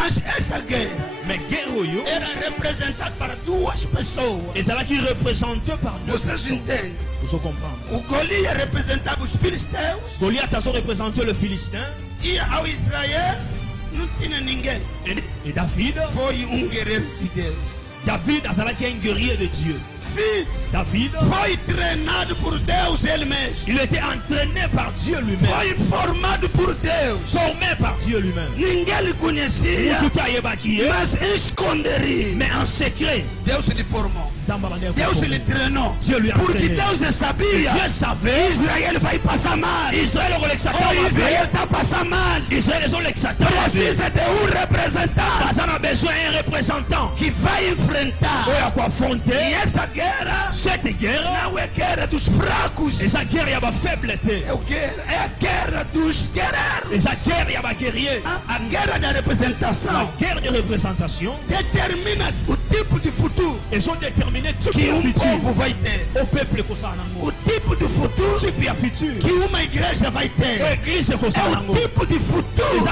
Mas essa guerra Mais guerre oyo era representada por duas pessoas. et ça là qui représenté par deux Vocês personnes. entendem? Vous comprendre. O Golias representava os filisteus Goliath a représenté le Philistin e ao Israel não tinha ninguém. et David. Foi guerreiro de Deus. David a un guerrier de Dieu. David foi treinado por Deus ele mesmo. Il était entraîné par Dieu lui-même. Foi formado por Deus. Formé par Dieu lui-même. Ninguém lhe conhecia. Mas esconderia. Mais en secret. Deus lhe formou. Deus lhe treinou. Porque Deus sabia. Dieu savait. Israel vai passar mal. Israel Israel está passando mal. Israel precisa de representante. Ça a besoin d'un représentant que vai enfrentar. E essa guerra. Cette guerre. Não é guerra dos fracos. Essa guerra é a faiblesse. É a guerra dos guerreiros. Essa guerra é a guerrier. A guerra da representação. A guerra de représentation determina o tipo de futuro. Eles vão determinar tudo que povo vai ter. O peuple o tipo de futuro que uma igreja vai ter. A igreja é o tipo de futuro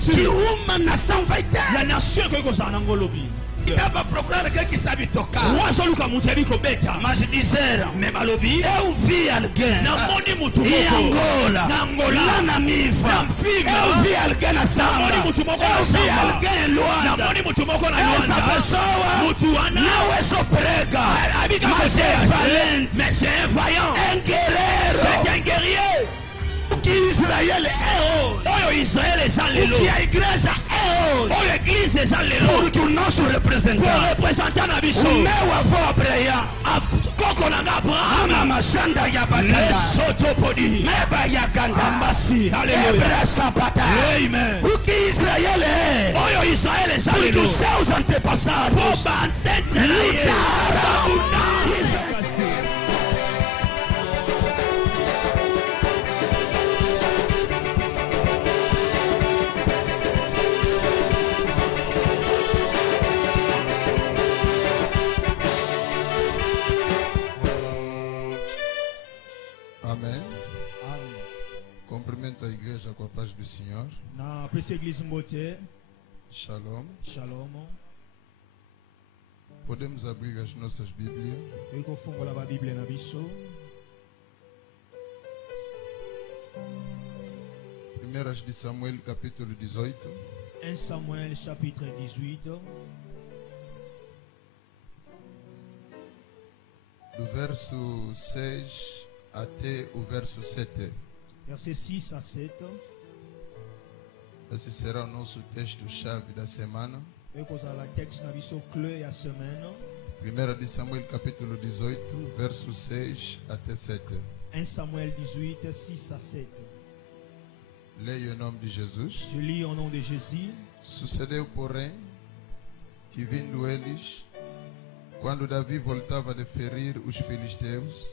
que uma nação vai ter. A nação que estava procurando alguém que sabe tocar. Mas disseram, eu vi alguém em Angola, lá na Mifa, eu vi alguém na Samba, eu vi alguém em Luanda. Essa pessoa não é só prega, mas é valente, é guerreiro. O que Israel é hoje, o que a igreja é hoje, porque o nosso representante, o meu avô Abraão, ama Machanda Yabatanda, Meba Yaganda, Ebra Sapata, o que Israel é, porque os seus antepassados lutaram. Amém. Cumprimento a igreja com a paz do Senhor. Na igreja mote. Shalom. Shalom. Podemos abrir as nossas Bíblias. Primeiras de Samuel, capítulo 18. 1 Samuel, chapitre 18. Do verso 6 até o verso 7. Verset 6 a 7. Esse será o nosso texto-chave da semana. Primeira de Samuel, capítulo 18, verso 6 até 7. 1 Samuel 18, 6 a 7. Leio em nome de Jesus. Je lis au nom de Jésus. Sucedeu, porém, que vindo eles, quando Davi voltava de ferir os filisteus,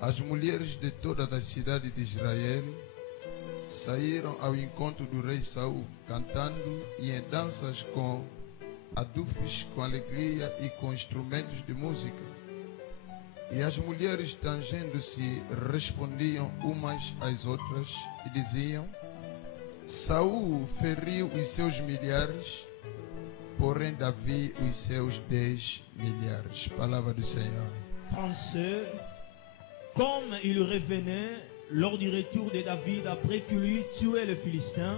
as mulheres de todas as cidades de Israel saíram ao encontro do rei Saul, cantando e em danças com adufes, com alegria e com instrumentos de música. E as mulheres, tangendo-se, respondiam umas às outras e diziam: Saul feriu os seus milhares, porém Davi os seus 10 milhares. Palavra do Senhor. Français, comme il revenait lors du retour de David après qu'il eut tué les Philistins,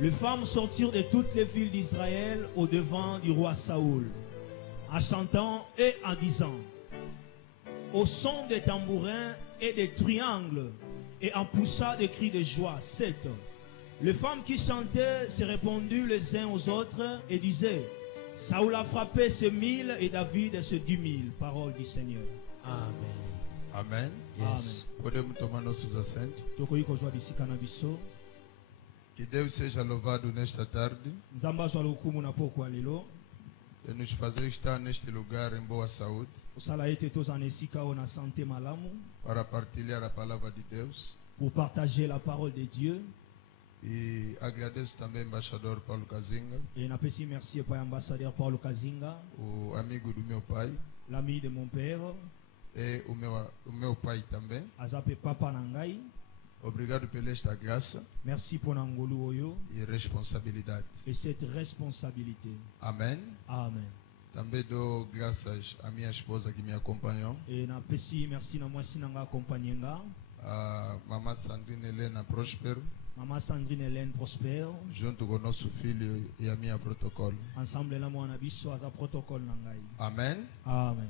les femmes sortirent de toutes les villes d'Israël au devant du roi Saoul, en chantant et en disant, au son des tambourins et des triangles, et en poussant des cris de joie. 7. Les femmes qui chantaient se répondirent les uns aux autres et disaient, Saoul a frappé ses 1000 et David ses 10 000. Parole du Seigneur. Amen. Amen. Yes. Podemos tomar nossos assentos. Que Deus seja louvado nesta tarde e nos fazer estar neste lugar em boa saúde para partilhar a palavra de Deus. Pour partager la parole de Dieu. E agradeço também ao embaixador Paulo Kazinga. Et n'apprécie merci pour l'ambassadeur Paulo Kazinga, o amigo do meu pai. L'ami de mon père. E o meu pai também. Azape papa nangai. Obrigado pela esta graça Merci pour Nangolu Oyo e responsabilidade. et cette responsabilité. Amém. Amen. Também dou graças à minha esposa que me acompanhou, Et na pesi merci na mwasi nanga accompagner a mamãe Sandrine Helena Próspero, Maman Sandrine Hélène Prosper. junto com o nosso filho e a minha protocolo. Ensemble na mwana biso aza protocole na ngai. Amém. Amen.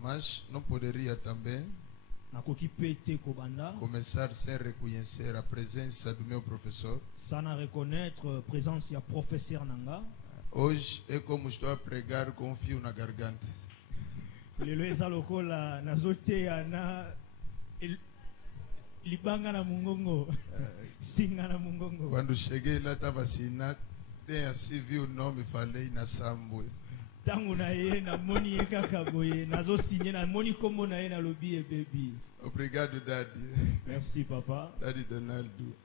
Mas não poderia também Nakoki pe te kobanda começar sem reconhecer a presença do meu professor. sana reconnaître présence ya professeur nanga. Hoje é como estou a pregar com um fio na garganta. Lelo eza lokola nazoteya na libanga na mungongo. Singa na mungongo. Quando cheguei lá estava assinado, tem assim, vi o nome, falei na Sambo. Tangu na ye na moni ye kaka boye nazo signer na moni kombo na ye na lobi e baby. Obrigado, Daddy. Merci papa. Daddy Donaldo.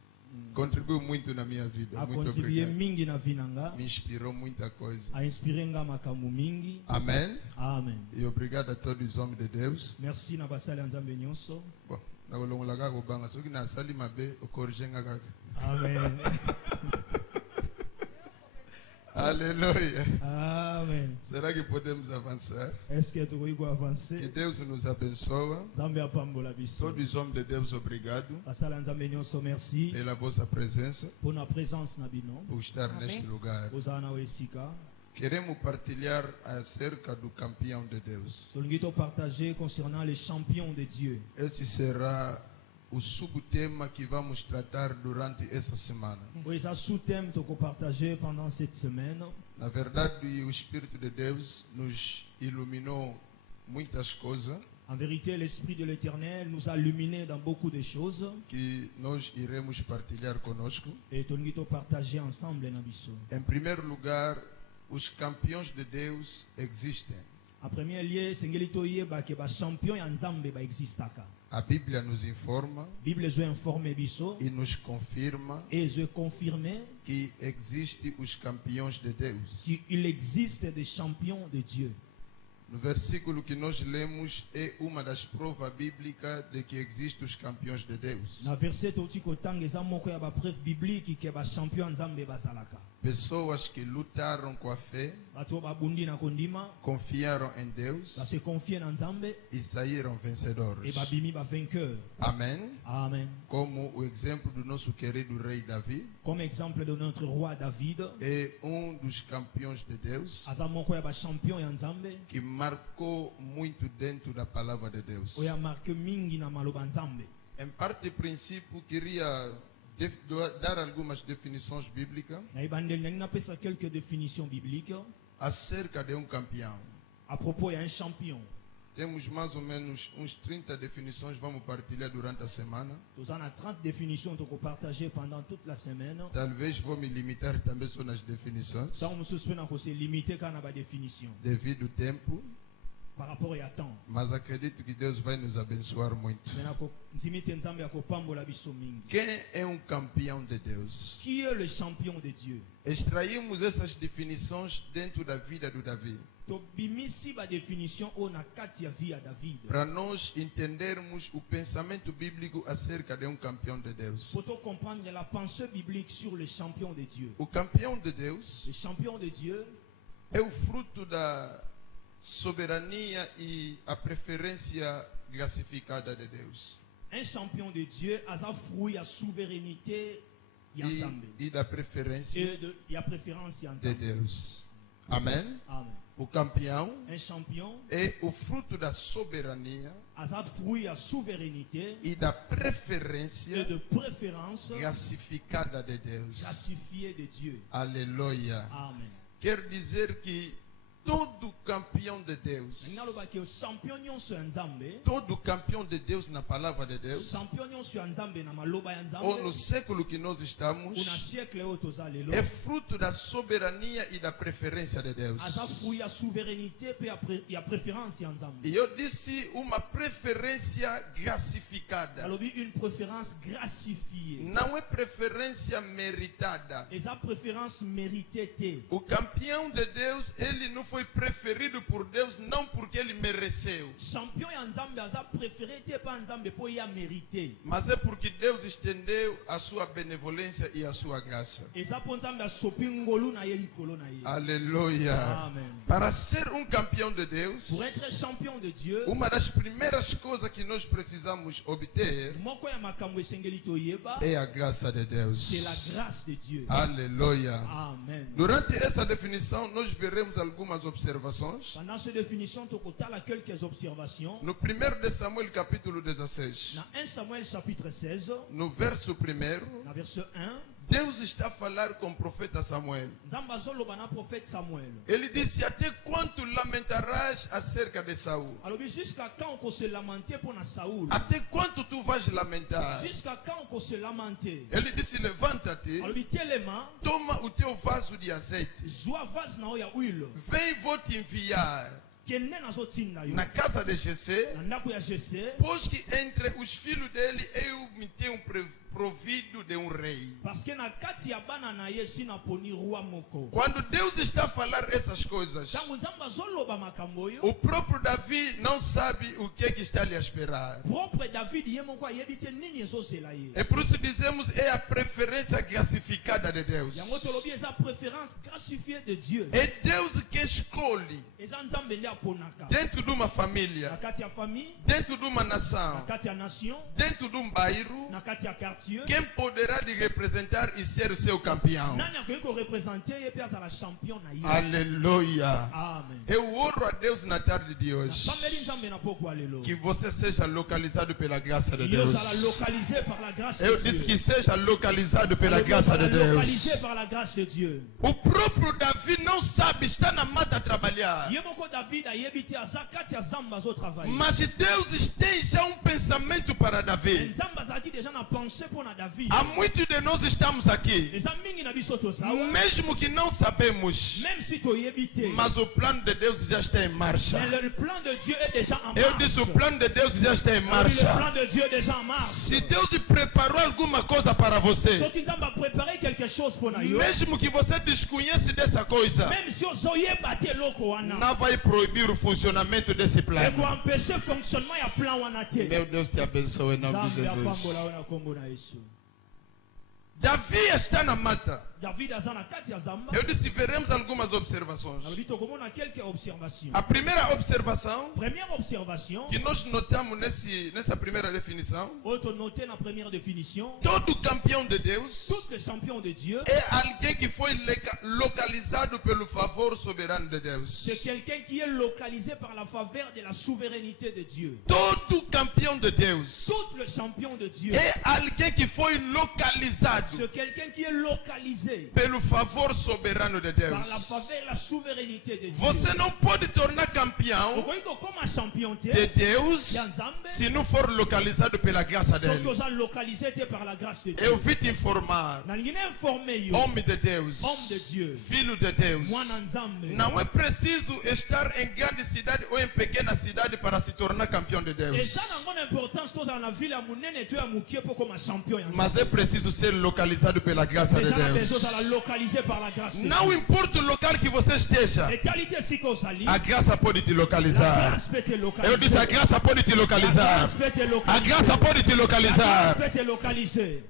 Contribuiu muito na minha vida. A Muito contribuer obrigado. mingi na vinanga. Me inspirou muita coisa. A inspiré nga makambo mingi. Amém. Amen. E obrigado a todos os homens de Deus. Merci na basali ya Nzambe nyonso. Bom, na kolongola kaka kobanga soki nasali mabe okorige nga kaka. Amen. Aleluia. Amen. Será que podemos avançar? Est-ce que tu peux Que avancer? Deus nos abençoe. Nzambe apambola biso. Todos os homens de Deus, obrigado Basali ya Nzambe nyonso merci pela vossa presença, pour na présence na bino. por estar neste lugar. Ozala na esika. Queremos partilhar acerca do campeão de Deus. Tolingi to partager concernant les champions de Dieu. Esse será o subtema que vamos tratar durante essa semana. Oui, ça sous-thème to partager pendant cette semaine. Na verdade, o Espírito de Deus nos iluminou muitas coisas En vérité, l'Esprit de l'Éternel nous a illuminés dans beaucoup de choses. que nós iremos partilhar conosco. Et tolingi to partager ensemble na biso. Em primeiro lugar, os campeões de Deus existem. En premier lieu, sengeli to yeba ke ba champion ya Nzambe ba existaka. A Bíblia nos informa Bible zo informe biso e nos confirma et je confirme que existem os campeões de Deus. qu'il existe des champions de Dieu. No versículo que nós lemos é uma das provas bíblicas de que existem os campeões de Deus. Na verset toti kotanga eza moko ya ba preuve biblique ke ba champion ya Nzambe bazalaka. Pessoas que lutaram com a fé, Bato babundi na kondima, confiaram em Deus ba se confier na Nzambe e saíram et vencedores. ba bimi ba vainqueur. Amém? Amen. Como o exemplo do nosso querido rei Davi, Comme exemple de notre roi David, é um dos campeões de Deus aza moko ya ba champion ya Nzambe, que marcou muito dentro da palavra de Deus. oya marque mingi na maloba Nzambe. Em parte e princípio, queria dar algumas definições bíblicas Na ibandel na ngina pesa quelques définitions bibliques acerca de um campeão. à propos ya un champion. Temos mais ou menos uns 30 definições, vamos partilhar durante a semana. Nous en a 30 définitions que partager pendant toute la semaine. Talvez vou me limitar também só nas definições, Donc, nous se se limiter quand on a ba définition devido ao tempo, par rapport à temps. mas acredito que Deus vai nos abençoar muito. Maintenant, nzimite Nzambe ya kopambola biso mingi. Quem é um campeão de Deus? Qui est le champion de Dieu? Extraímos essas definições dentro da vida do Davi, To bimisi ba définition o na kati ya vie ya David. para nós entendermos o pensamento bíblico acerca de um campeão de Deus. Pour te comprendre la pensée biblique sur le champion de Dieu. O campeão de Deus Le champion de Dieu é o fruto da soberania e a preferência classificada de Deus un champion de Dieu a sa fruit à souveraineté ya Nzambe. e da preferência Et de ya préférence ya de Nzambe. Deus. Amém? Amen. O campeão Un champion é o fruto da soberania a sa fruit à souveraineté e da et preferência de préférence classificada de Deus. classifiée de Dieu. Aleluia. Amen. Quer dizer que todo campeão de Deus, Naloba ke champion nyonso ya Nzambe, todo campeão de Deus na palavra de Deus, champion nyonso ya Nzambe na maloba ya ou no Nzambe, século que nós estamos, una siècle oyo toza lelo, é fruto da soberania e da preferência de Deus. a sa fruit à souveraineté pe ya préférence ya Nzambe. E eu disse uma preferência classificada. Alobi une préférence gracifiée. Não é preferência meritada. Et sa préférence méritée te. O campeão de Deus, ele não foi preferido por Deus não porque ele mereceu, Champion ya Nzambe aza préféré te pa Nzambe po ya mérité. mas é porque Deus estendeu a sua benevolência e a sua graça. Eza po Nzambe asopi ngolu na ye likolo na ye. Aleluia. Amen. Para ser um campeão de Deus, Pour être champion de Dieu, uma das primeiras coisas que nós precisamos obter moko ya makambo esengeli toyeba é a graça de Deus. c'est la grâce de Dieu. Aleluia. Amen. Durante essa definição, nós veremos algumas observações. Pendant cette définition, tokotala quelques observations. No 1 de Samuel, capítulo 16, Dans 1 Samuel chapitre 16, no verso 1, dans verset 1, Deus está a falar com o profeta Samuel. Nzambe azoloba na prophète Samuel. Ele disse: até quanto lamentarás acerca de Saul? Alors jusqu'à quand on peut se lamenter pour na Saoul? Até quanto tu vais lamentar? Jusqu'à quand on peut se lamenter? Ele disse: levanta-te, Alors telema, toma o teu vaso de azeite, joa vase na ya huile. vem, vou te enviar Kende na zotinda yo. na casa de Jessé, Na ndako ya Jesse. pois que entre os filhos dele eu me tenho provido de um rei. Parce que na kati ya bana na ye si na poni roi moko. Quando Deus está a falar essas coisas, Tango Nzambe azoloba makambo yo. o próprio Davi não sabe o que está lhe a esperar. Propre David ye moko ayebi te nini ezozela ye. É por isso que dizemos é a preferência classificada de Deus. Yango tolobi eza préférence gracifiée de Dieu. É Deus que escolhe Eza Nzambe nde aponaka. dentro de uma Na família, kati ya famille, dentro de uma na nação, kati ya nation, dentro de um bairro, na kati ya quartier. quem poderá lhe representar e ser o seu campeão. Nani akoki korepresente ye pe azala champion na ye. Aleluia. Amen. Eu oro a Deus na tarde de hoje Nasambeli Nzambe na pokwa lelo. que você seja localizado pela graça de Yo Deus. zala localisé par la grâce de Eu Dieu. disse que seja localizado pela Yo graça zala de Deus. localisé par la grâce de Dieu. O próprio Davi não sabe, está na mata a trabalhar. Ye moko David ayebi te aza kati ya zamba azo travailler. Mas Deus tem já um pensamento para Davi. Nzambe azalaki déjà na pensée pour na David. Há muitos de nós estamos aqui, Eza mingi na biso tozawa. mesmo que não sabemos, Même si toyebi te. mas o plano de Deus já está em marcha. Mais le plan de Dieu est déjà en marche. Eu disse, o plano de Deus já está em Le marcha. plan de Dieu est déjà en marche. Se Deus preparou alguma coisa para você, Soki Nzambe a préparé quelque chose pour na yo. mesmo que você desconhece dessa coisa, Même si ozoyeba te eloko wana. não vai proibir o funcionamento desse Et pour plano. empêcher le fonctionnement ya plan wana te. Meu Deus te abençoe em nome de Nzambe Jesus. apambola wana kombo na Yesu. Davi está na mata. David aza na kati ya zamba. Eu disse, veremos algumas observações. Nalobi tokomona quelques observations. A primeira observação Première observation, que nós notamos nessa primeira definição: oyo tonote na première définition, todo campeão de Deus tout le champion de Dieu, é alguém que foi localizado pelo favor soberano de Deus. c'est quelqu'un qui est localisé par la faveur de la souveraineté de Dieu. Todo campeão de Deus Tout le champion de Dieu, é alguém que foi localizado c'est quelqu'un qui est localisé pelo favor soberano de Deus. par la faveur et la souveraineté de Dieu. Você não pode tornar campeão Okoki kokoma champion te, de Deus ya Nzambe, se não for localizado pela graça soki dele. oza localisé te par la grâce de Dieu. Eu vim te informar, Nalingi na informe yo, homem de Deus, homme de Dieu, filho de Deus. mwana Nzambe. Não é preciso estar em grande cidade ou em pequena cidade para se tornar campeão de Deus. Eza nango na importance tozala na ville ya munene to ya mukie po koma champion ya Mas é preciso ser localizado pela graça de Eza na Deus. besoin zala localisé par la grâce de Não Dieu. importa o local que você esteja, Et qualité si kozali, a graça pode te la localizar. grâce peut te localiser. Eu disse, a graça pode te La localizar. grâce peut te A localiser. graça pode te La localizar. grâce peut te localiser.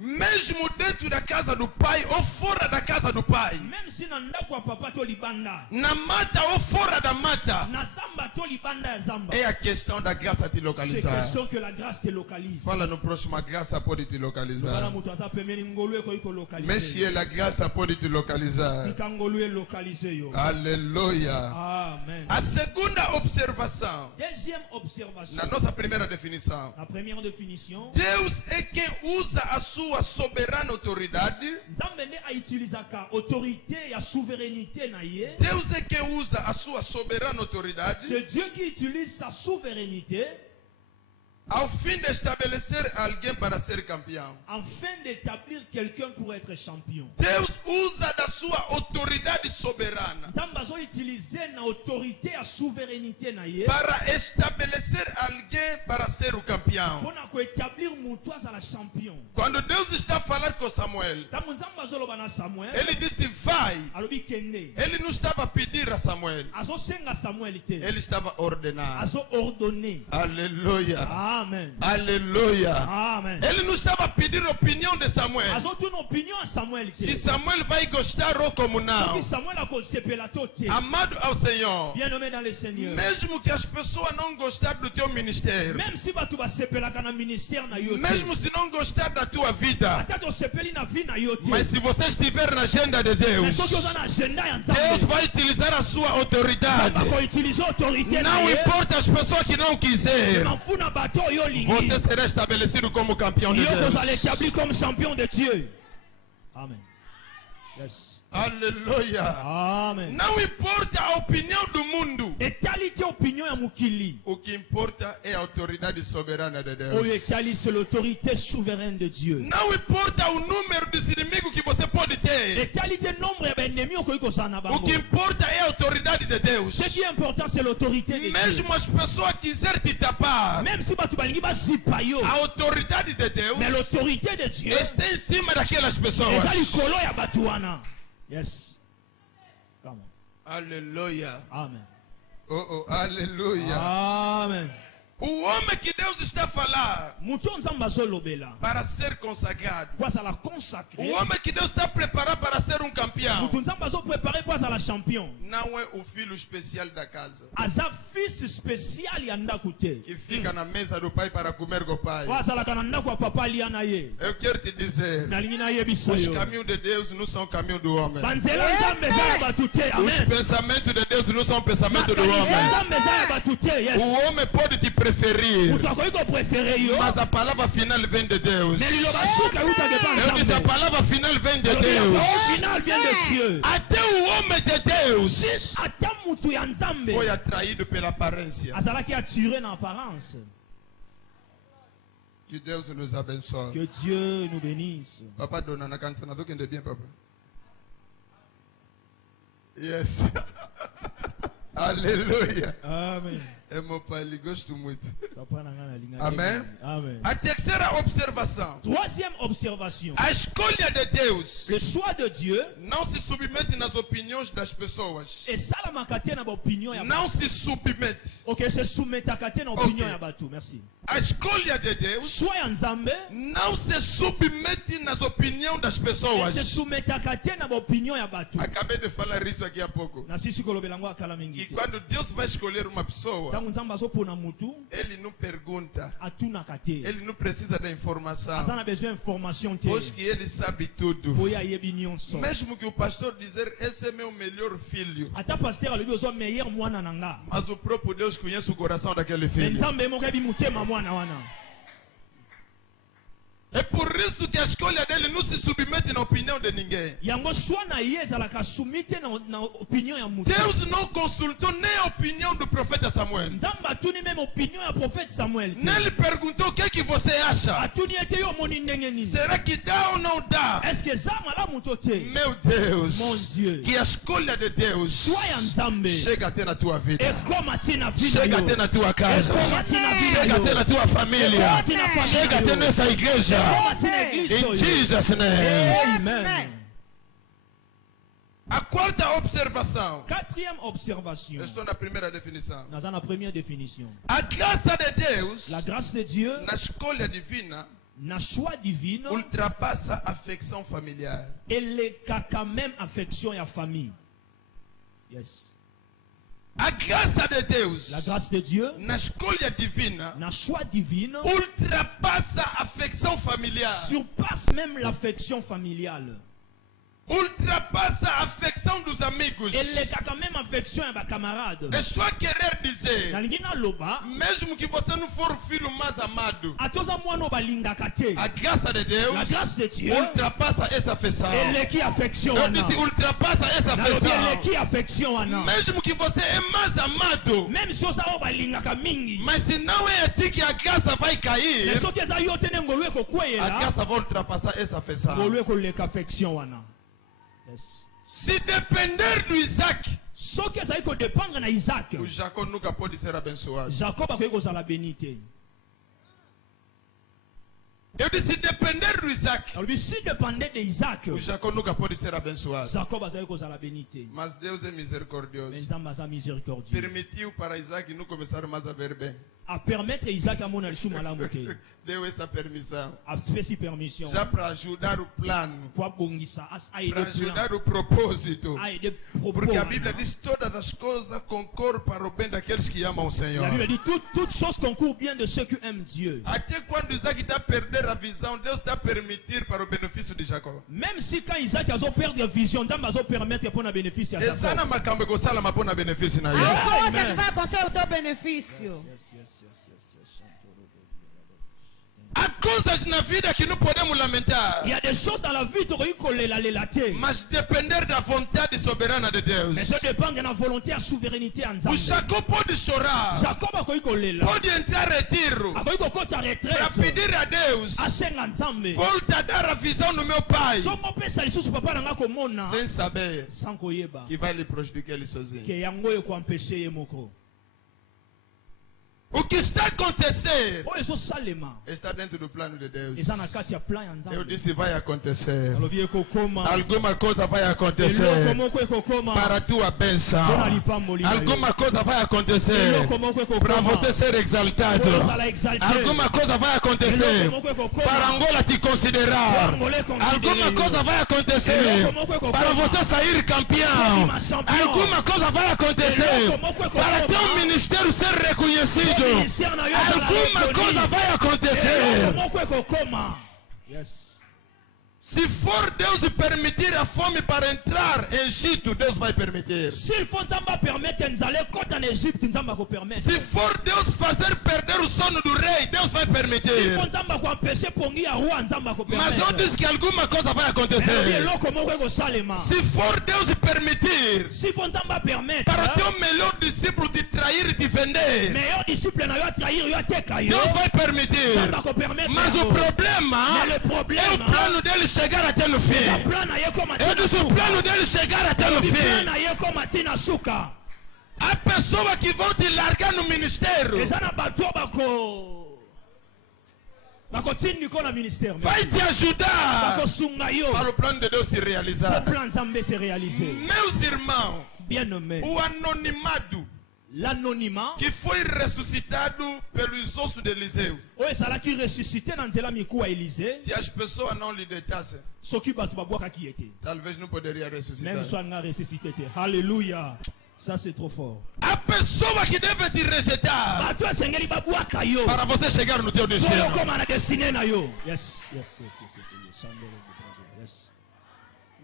Mesmo dentro da casa do pai ou fora da casa do pai. Même si na ndako ya papa to libanda, Na mata ou fora da mata. na zamba to libanda ya zamba, É a questão da graça te c'est localizar. question que la grâce te localise. Fala no próximo, a graça pode te Bana localizar. mutu aza pembeni ngolu ekoki Mexe kolocalize. a graça pode te localizar. Tika ngolu elocalize yo. Aleluia. Amen. A segunda observação, Deuxième observation. na nossa primeira definição: La première définition, Deus é quem usa a sua soberana autoridade. Nzambe nde autilisaka autorité ya souveraineté na ye. Deus é quem usa a sua soberana autoridade C'est Dieu qui utilise sa souveraineté ao fim de estabelecer alguém para ser campeão. afin d'établir quelqu'un pour être champion. Deus usa da sua autoridade soberana Nzambe azo utiliser na autorité ya souveraineté na ye para estabelecer alguém para ser o campeão. mpona koétablir mutu azala champion. Quando Deus está a falar com Samuel. ntango nzambe azoloba na samuel Ele disse, vai. alobi kende Ele não estava a pedir a Samuel. azosenga samuel te Ele estava a ordenar. azoordone. Aleluia. Amen. Aleluia. Amen. Ele não estava a pedir a opinião de Samuel. azotuna opinion ya samuel Se te Samuel vai gostar ou como não. soki samuel akosepela to te. Amado ao Senhor. bien nommé dans le seigneur. Mesmo que as pessoas não gostarem do teu ministério. même si bato basepelaka na ministère na yo te Mesmo se não gostar da tua vida. ata tosepeli na vie na yo te Mas se você estiver na agenda de mais Deus. soki oza na agenda ya Deus nzambe vai utilizar a sua autoridade. bakoutilize autorité na Não ye importa as pessoas que não quiserem. mafu na bato oyo olingi Você será estabelecido como campeão de yo Deus. kozala établi comme champion de dieu. Amen. Yes. Aleluia. Amen. Não importa a opinião do mundo. etali te opinion ya mokili O que importa é a autoridade soberana de oyo Deus. etali c'est l'autorité souveraine de dieu. Não importa o número de inimigos que você pode ter. etali te nombre ya baennemi okoki kozala na O bango. que importa é a autoridade de Deus. ce qui est important c'est l'autorité de dieu. Mesmo as pessoas quiserem te tapar, même si bato balingi bazipa yo a autoridade de Deus mais l'autorité de dieu está em cima daquelas pessoas. eza likolo ya bato wana. Yes. Come on. Aleluia. Amen. Oh, aleluia. Amen. O homem que Deus está a falar mutu oyo nzambe azolobela para ser consagrado. po azala O consacré. homem que Deus está a preparar para ser um campeão. mutu nzambe azoprepare po azala champion. Não é o filho especial da casa aza fils spécial ya ndako te que fica na mesa do pai para comer com o pai. po azalaka na ndako ya papa alia na ye. Eu quero te dizer, nalingi nayebisa os yo caminhos de Deus não são caminhos do homem. banzela nzambe eza ya bato te. Os amen. pensamentos de Deus não são pensamentos do makanisi ya homem. nzambe eza ya bato te. O yes. homem pode te preferir, mutu akoki koprefere yo mas a palavra final vem de Deus. mais liloba suka eutake pa Eu disse, a nzambe. palavra final vem de Alobi, la Deus. parole finale vient de Dieu. Até o homem de Deus ata mutu ya nzambe foi atraído pela aparência. azalaki attiré na apparence. Que Deus nos abençoe. que Dieu nous bénisse. Papa dona na kanisa na toque bien papa. Yes. Aleluia. Amen. É meu pai, ele gosto muito. Papa na ngana linga. Amen. Amen. A terceira observação. Troisième observation. A escolha de Deus Le choix de Dieu não se submete nas opiniões das pessoas. esalamaka te na baopinion ya bato. Não se submete. Ok, se soumetaka te na opinion Ok. ya bato. Merci. A escolha de Deus Choix ya nzambe não se submete nas opiniões das pessoas. se soumetaka te na baopinion ya bato. Acabei de falar isso aqui há pouco. nasisi kolobela yango akala E mingi te. quando Deus vai escolher uma pessoa, ntango nzambe azopona mutu ele não pergunta. atunaka te. Ele não precisa da informação. aza na besoin information te Pois que ele sabe tudo. po ye ayebi nyonso. Mesmo que o pastor dizer, esse é meu melhor filho. ata paster alobi ozwa meilleur mwana na nga Mas o próprio Deus conhece o coração daquele me filho. nzambe moko yebi motema mwana wana. É por isso que a escolha dele não se submete na opinião de ninguém. yango choix na ye ezalaka sumi te na opinion ya motu. Deus não consultou nem a opinião do profeta Samuel. nzambe atuni meme opinion ya prophète samuel te. Nem lhe perguntou o que, que você acha. atuni ete yo omoni ndenge nini. Será que dá ou não dá? est ce que eza malamu to te. Meu Deus, Mon Dieu. que a escolha de Deus choix ya nzambe chega até na tua vida. ekoma te na vie na Chega yo. até na tua casa. ekoma te na vie na Chega yo. até na tua família. ekoma te na famille Chega na até yo. nessa igreja. ekoma te na église In oyo. Jesus' name. Amen. A quarta observação. Quatrième observation. Eu estou na primeira definição. Naza na première définition. A graça de Deus La grâce de Dieu na escolha divina na choix divine ultrapassa a afecção familiar. elekaka même affection ya famille. Yes. A graça de Deus La grâce de Dieu na escolha divina na choix divine ultrapassa a afecção familiar. surpasse même l'affection familiale. Ultrapassa a afecção dos amigos. Elekaka même affection ya bacamarade. Estou a querer dizer, nalingi naloba mesmo que você não for o filho mais amado, atoza mwana oyo balingaka te. a graça de Deus La grâce de Dieu ultrapassa essa afeição. eleki affection Eu wana. disse, ultrapassa essa nalobi afeição. eleki affection wana. Mesmo que você é mais amado, même si oza oyo balingaka mingi mas se não é a ti que a graça vai cair, mais soki eza yo te nde ngolu a ekokweyela graça vai ultrapassar essa afeição. ngolu ekoleka affection wana. Yes. Se depender do Isaac, soki ezali kodépendre na Isaac, o Jacó nunca pode ser abençoado. Jacob akoki kozala béni te. Eu disse depender do Isaac. Alors, si dépendait d'Isaac, O Jacó nunca pode ser abençoado. Jacob a la bénité. Mas Deus é misericordioso. Mais Nzamba a miséricordieux. Permitiu para Isaac não começar mais a ver bem. A permettre à Isaac à mon alchou malamote. Deu essa permissão. A fait si permission. Já para ajudar o plano. Pour bongisa, a Para ajudar o propósito. a aider Porque a Bíblia diz todas as coisas concorrem para o bem daqueles que amam o Senhor. La Bible dit toutes choses concourent bien de ceux qui aiment Dieu. Até quando Isaac está a perder a visão, Deus está a permitir para o benefício de Jacó. Même si quand Isaac a perdu la vision, Dieu va permettre pour un bénéfice à Essa na Jacob. macamba gosala mapona benefício na A ele. coisa que vai acontecer é o teu benefício. Há coisas na vida que não podemos lamentar, Il y a des choses dans la vie qui ont été mas depender da vontade soberana de Deus. mais ça dépend de la volonté et la souveraineté en O Zambie. Jacó pode chorar, Jacob a koikolela. pode entrar em retiro A koikokota para retraite. pedir a Deus, A senga Nzambe. volta a dar a visão no meu pai, Songo pesa lisusu papa nanga komona. sem saber Sans koyeba. que vai lhe prejudicar ele sozinho. Que yango eko empêcher ye moko. O que está a acontecer O eso salema. está dentro do plano de Deus. Eza na kati ya plan ya Eu Nzambe. disse vai acontecer. Alobi ekokoma. Alguma coisa vai acontecer Eloko moko ekokoma. para a tua bênção. Mpona lipamboli na yo. Alguma coisa vai acontecer Eloko moko ekokoma. para você ser exaltado. Ozala exalté. Alguma coisa vai acontecer Eloko moko ekokoma. para Angola te considerar. Angolais considérer Alguma yo. coisa vai acontecer Eloko moko ekokoma. para você sair campeão. Eloko campeão. Alguma coisa vai acontecer Eloko moko ekokoma. para teu ministério ser reconhecido. Ministère na yo ezala Alguma reconnu. coisa vai Eloko acontecer. moko ekokoma. Yes. Se for Deus permitir a fome para entrar em Egito, Deus vai permitir. S'il faut Nzamba permettre Nzale kota en Égypte, Nzamba ko permettre. Se for Deus fazer perder o sono do rei, Deus vai S'il permitir. faut Nzamba ko empêcher pongi ya roi, Nzamba ko Mas eu permettre. disse que alguma coisa vai Mais acontecer. eloko moko ekosalema. Se for Deus permitir S'il faut Nzamba permettre. para teu melhor discípulo te trair e te vender, Meilleur disciple na yo a trahir yo a teka yo. Deus vai permitir. Nzamba ko permettre. Mas o problema Mais le é problème. o plano dele chegar até no fim. Sa plan na ye koma Eu tina disse o suka. plano dele chegar até no Plan fim. na ye koma tina suka. Há pessoas que vão te largar no ministério, Eza na bato bako tindi ko na ministère. vai te ajudar Bako sunga yo. para o plano de Deus se Le realizar. plan Nzambe se réaliser. Meus irmãos, Bien nommé. o anonimado L'anonymat. que foi ressuscitado pelos ossos de Eliseu. Oyo ezalaki ressuscité na nzela miku ya Élysée. Se as pessoas não lhe deitassem, Soki bato babwakaki ye te. talvez não poderia ressuscitar. Même soit nga ressuscité te. Alléluia. Ça c'est trop fort. Há pessoas que devem te rejeitar Bato esengeli babwaka yo. para você chegar no teu Solo destino. koma na destiné na yo. Yes, yes, yes, yes, yes, yes. Sandele de bravo. Yes.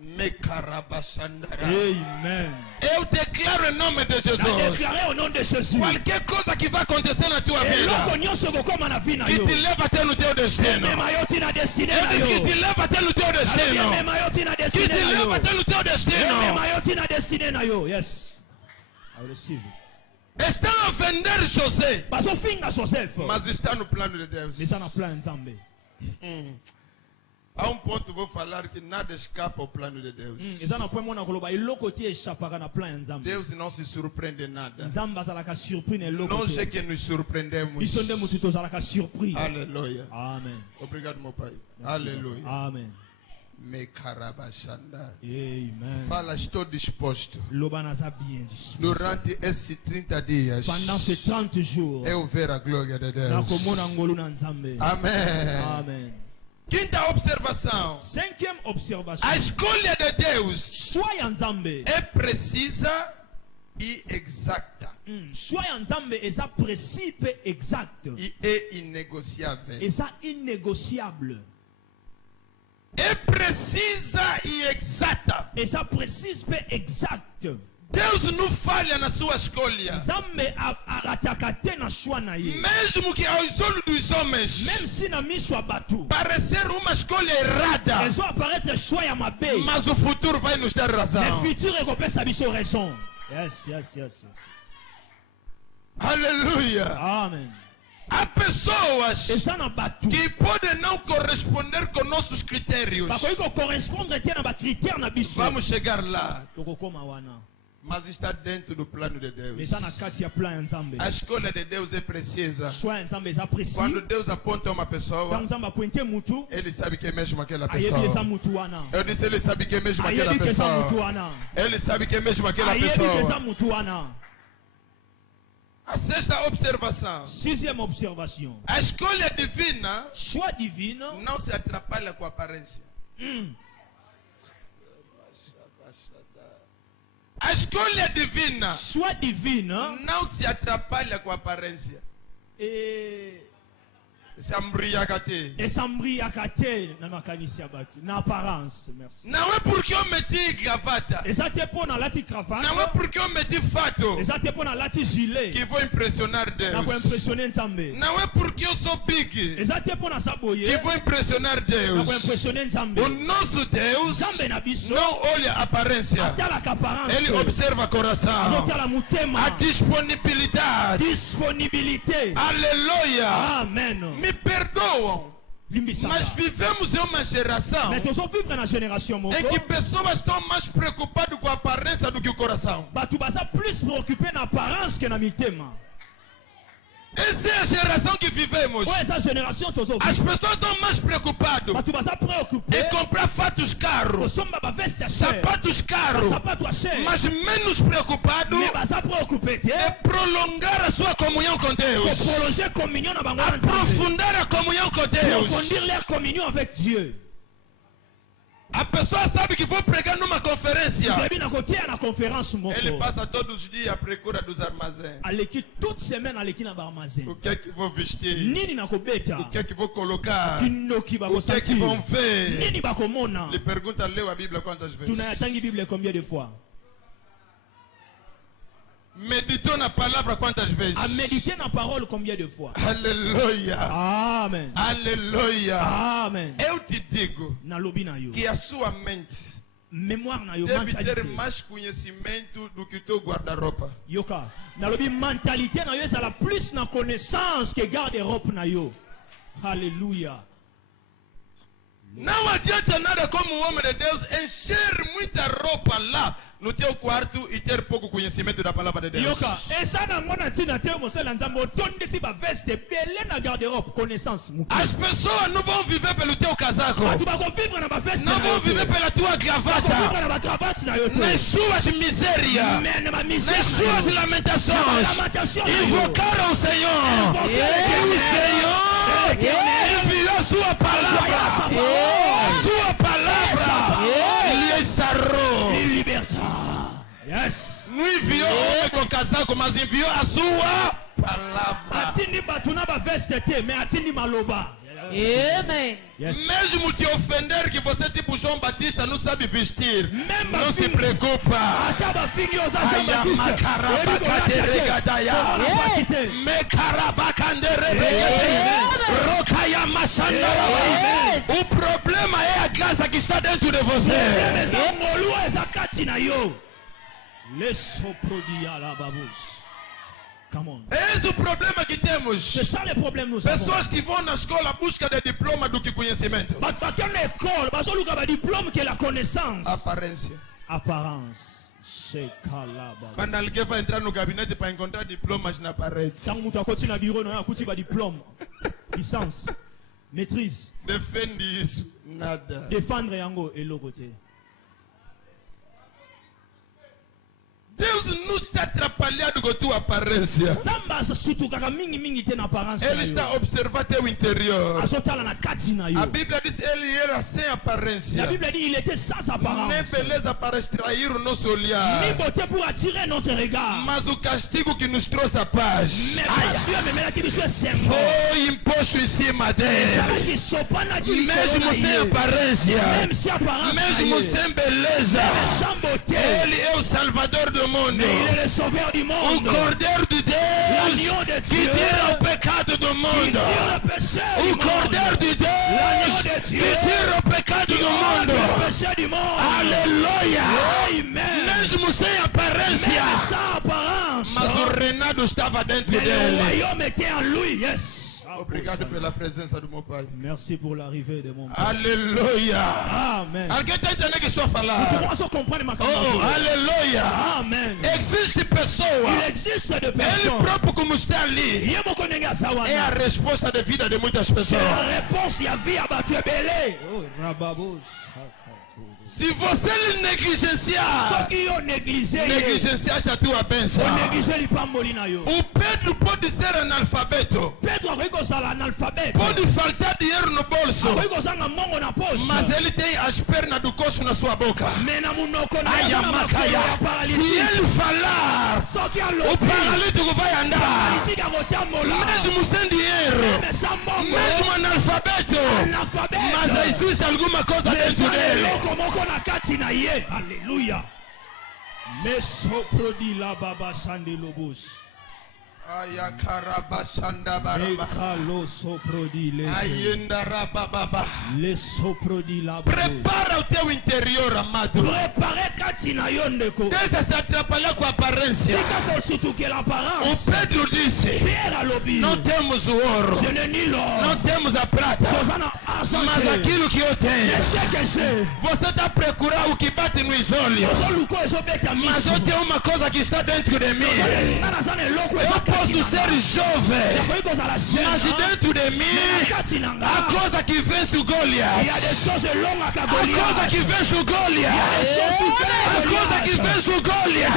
Mekarabashandara. Amen. Eu declaro em nome de Na Jesus. déclaré au nom de Jésus. Qualquer coisa que vai acontecer na tua Eloko vida nyonso ekokoma na vie na que yo. te leva até no teu destino. Mema yo tina destiné Eu na disse que yo. te leva até no teu destino. Mema yo tina Que destiné te na yo. leva até no teu destino. Mema yo tina destiné na yo. Yes. I receive it. Estão a vender José, Bazofinga Joseph. mas está no plano de Deus. Mais ça na plan Nzambe. Há ponto vou falar que nada escapa ao plano de Deus. Eza na point mona koloba eloko ti echapaka na plan ya Nzambe. Deus não se surpreende em nada. Nzambe azalaka surpris na eloko Nós é te. que nos surpreendemos. Biso nde mutu tozalaka surpris. Aleluia. Amen. Obrigado, meu Pai. Merci, Aleluia. papa. Amen. Mekarabashanda. Amen. Fala, estou disposto. Loba naza bien disposé. Durante esses 30 dias, Pendant ces 30 jours, eu ver a glória de Deus. nakomona ngolu na Nzambe. Amém. Amen. Quinta observação. Cinquième observation. A escolha de Deus Choix ya Nzambe. é precisa e exata. Choix ya Nzambe eza précis pe exact. E é inegociável. Eza innégociable. É precisa e exata. Eza précis pe exact. Deus não falha na sua escolha. Nzambe arataka te na choix na ye. Mesmo que aos olhos dos homens Même si na miso ya bato parecer uma escolha errada, ezo apparaître choix ya mabe, mas o futuro vai nos dar razão. le futur ekopesa biso raison. Yes, yes, yes, yes. Aleluia. Amen. Há pessoas Eza na bato que podem não corresponder com nossos critérios. bakoki kocorrespondre te na bacritère na biso. Vamos chegar lá. Tokokoma wana. mas está dentro do plano de Deus. Mais ça na kati ya plan ya Nzambe. A escolha de Deus é precisa. Choix ya Nzambe eza précis. Quando Deus aponta uma pessoa, Quand Nzambe apointe mutu, Ele sabe que é mesmo aquela ayebi eza pessoa. mutu wana. Eu disse, Ele sabe que é mesmo aquela Ayebi ke eza mutu pessoa. wana. Ele sabe que é mesmo aquela Ayebi ke eza pessoa. mutu wana. A sexta observação. Sixième observation. A escolha divina Choix divine. não se atrapalha com a aparência. A escolha divina Choix divine. não se atrapalha com a aparência. Et Sambriakate. te na makanisi ya bato. Na apparence. Merci. Não é porque eu meti gravata. Eza te po na lati cravate. Não é porque eu meti fato Eza te po na lati gilet. que vou impressionar Na ko Deus. impressionner Nzambe. Não é porque eu sou big Eza te po na que saboye. vou impressionar Na ko Deus. impressionner Nzambe. O nosso Deus Nzambe na biso. não olha a aparência. Atalaka apparence. Ele observa o coração. Azotala mutema. A disponibilidade. Disponibilité. Aleluia. Amen. Me perdoam. Limbisanga. Mas vivemos em uma geração Mais tozo vivre na génération moko. em que pessoas estão mais preocupadas com a aparência do que o coração. Bato baza plus préoccupé na apparence que na mitema. Essa é a geração que vivemos. Ouais, esa génération tozo As vivre. pessoas estão mais preocupadas Bato baza préoccupé. em comprar fatos caros, Kosomba ba veste ya cher. sapatos caros, Sapato ya cher. mas menos preocupado Mais baza préoccupé te. é prolongar a sua comunhão com Pour Deus, prolonger communion na bango na Nzambe. aprofundar a comunhão com Deus. Approfondir leur communion avec Dieu. A pessoa sabe que vou pregar numa conferência. Debi na kotia na conférence moko. Ele passa todos os dias à procura dos armazéns. Aleki toute semaine aleki na barmazen. O que é que vou vestir? Nini na kobeta. O que é que vou colocar? Kinoki O que é bakosantir. que vão ver? Nini bakomona. Ele pergunta, leu a Bíblia quantas vezes? Tunayatangi Bible combien de fois? Meditou na palavra quantas vezes? A méditer na parole combien de fois? Aleluia. Amen. Aleluia. Amen. Eu te digo Na lobi na yo. que a sua mente Mémoire na yo, deve ter mentalité. mais conhecimento do que o teu guarda-roupa. Yoka. Na lobi mentalité na yo ezala plus na connaissance que garde-robe na yo. Alléluia. Não adianta nada como um homem de Deus encher muita roupa lá no teu quarto e ter pouco conhecimento da palavra de Deus. Yoka. Esa na ngona tina te mosela nzambe otonde si ba veste belé na garde-robe connaissance muke. As pessoas não vão viver pelo teu casaco. Batu bako vivre na ba veste Não na vão yo te. viver pela tua Bako gravata. vivre na ba cravate na yo te. Nas suas misérias. Mais na ba misère Nas na suas yo. lamentações. Lamentation na yo. Invocaram o Senhor. E o Senhor enviou a sua palavra. A sua palavra lhe sarou. Il liberta. Yes. Não enviou homem com casaco, mas enviou a sua palavra. Atindi batu na ba veste te, mais atindi maloba. Amen. Yes. Mesmo te ofender que você tipo João Batista não sabe vestir, Même não se filho. preocupa. Ataba fingi oza Jean Aya Baptiste. makarabakaderegadaya. Rokaya mashandaraba. O problema é a graça que está dentro de você. Eza molua eza kati na yo. Lesoprodia la babos. Come on. Esse é o problema que temos. C'est ça le problème nous avons. Pessoas que vão na escola busca de diploma do que conhecimento. Bato bakende na école, bazoluka ba diplôme que la connaissance. Aparência. Apparence. Shekalaba. Quando alguém vai entrar no gabinete para encontrar diplomas na parede, Tango mutu akoti na bureau na akuti ba diplôme. Licence. Maîtrise. defende isso. Nada. Défendre yango eloko te. Deus não está atrapalhado com a tua aparência. Zamba sutu kaka mingi te na apparence. Ele está a observar teu interior. Azotala na kati na yo. A Bíblia diz que ele era sem aparência. La Bible dit il était sans apparence. Nem beleza para extrair o nosso Ni olhar. beauté pour attirer notre regard. Mas o castigo que nos trouxe a paz Mais bien sûr, mais maintenant qu'il soit symbole. foi imposto em cima dele. Qui sont pas na qui Mesmo sem aparência, même si apparence. mesmo sem beleza, sans beauté. ele é o Salvador do mundo. Mais il est le sauveur du O monde. Cordeiro de L'agneau Deus de que Dieu. tira o pecado do Qui mundo. tire le péché du O monde. Cordeiro de Deus que tira o pecado do mundo. Le péché du monde. Aleluia! Amen. Mesmo sem aparência, Sans apparence. mas o reinado estava dentro Mais le dele. royaume était en lui. Yes. Obrigado pela presença do meu pai. Merci pour l'arrivée de mon Père. Aleluia. Amen. Alguém está entendendo que estou a falar? Tu posso comprendre ma Oh, aleluia. Amen. Existe pessoa. Il existe des Ele personnes. próprio como está ali. Ye moko ndenge aza É a wana. resposta de vida de muitas C'est pessoas. la réponse ya vie ya bato ebele. Oh, rababos. Se você lhe negligenciar, Soki yo néglige ye, negligenciaste a tua bênção. o néglige lipamboli na yo. O Pedro pode ser analfabeto. Pedro akoki kozala analphabète. Pode faltar dinheiro no bolso. Akoki kozanga mbongo na poche. Mas ele tem as pernas do coxo na sua boca. Mais na munoko na Ai, ye aza na makolo Macaya. ya Se paralytique. ele falar, Soki o alobi, paralítico vai andar. paralytique akotambola. Mesmo sem dinheiro, Mais sans mbongo, mesmo analfabeto. analphabète. Mas existe alguma coisa dentro Eza dele. eloko moko na kati na ye. Alléluia. Mesoprodi la baba sande lobos. Ekalo soprodi le. Le soprodi la baba. Prepara o teu interior, amado. Préparez kati na yo ndeko. Deixa se atrapalhar com a aparência. Tika kosutuke O l'apparence. Pedro disse: Pierre alobi. não temos o ouro, Je n'ai ni l'or. não temos a prata, Tozana argent. mas aquilo que eu tenho. Ce que j'ai. Você está a procurar o que bate nos olhos, Ozoluko ezobeta mas miso. eu tenho uma coisa que está dentro de mim. Nga nazana eloko Eu eza kati posso na ser nga. jovem, Nakoki kozala jeune, mas hein? dentro de mim Mais na kati na nga, a coisa que vence o il y a Goliath, des choses elongaka a coisa Goliath. que vence o Des Goliath, choses qui a coisa que fait vence o Goliath.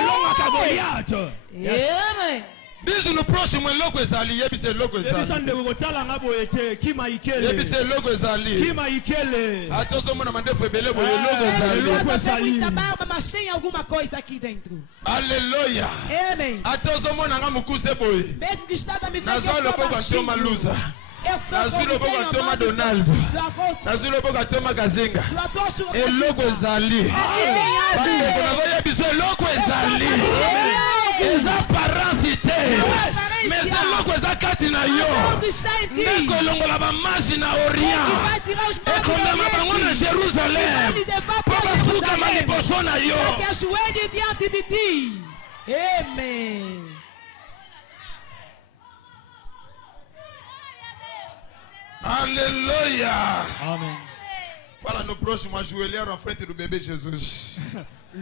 elongaka Goliath. Amen. Diz no próximo é louco exali, yebise louco Ebisa exali, ndeko kotalanga boye te kima ikele. yebise louco exali. Kima ikele. Até os homens mandefu ebele boye louco É, exali. louco. Pode ter ali. muita barba, mas tem alguma coisa aqui dentro. Aleluia. Amém. Até os homens nanga mukuse boye. Mesmo que está me vendo que Nazwa eu sou loboko antoma baixinho. luza. Eu sou Nazwa como loboko tenho antoma amado Donaldo. do avô, Nazwa loboko antoma Kazinga. do avô sua E louco exali. Bandeko nazo yebiso eloko ezali. Eza parasite. Mais eloko eza kati na yo. Tudo está em ti. Ndeko elongola bamasi na Que Orient. vai tirar os maus Ekomema bango na Jerusalem. Po bafukama liboso na yo. que ajoelhe diante de ti. Amém. Aleluia. Amen. Fala no próximo, ajoelharam à frente do bebê Jesus.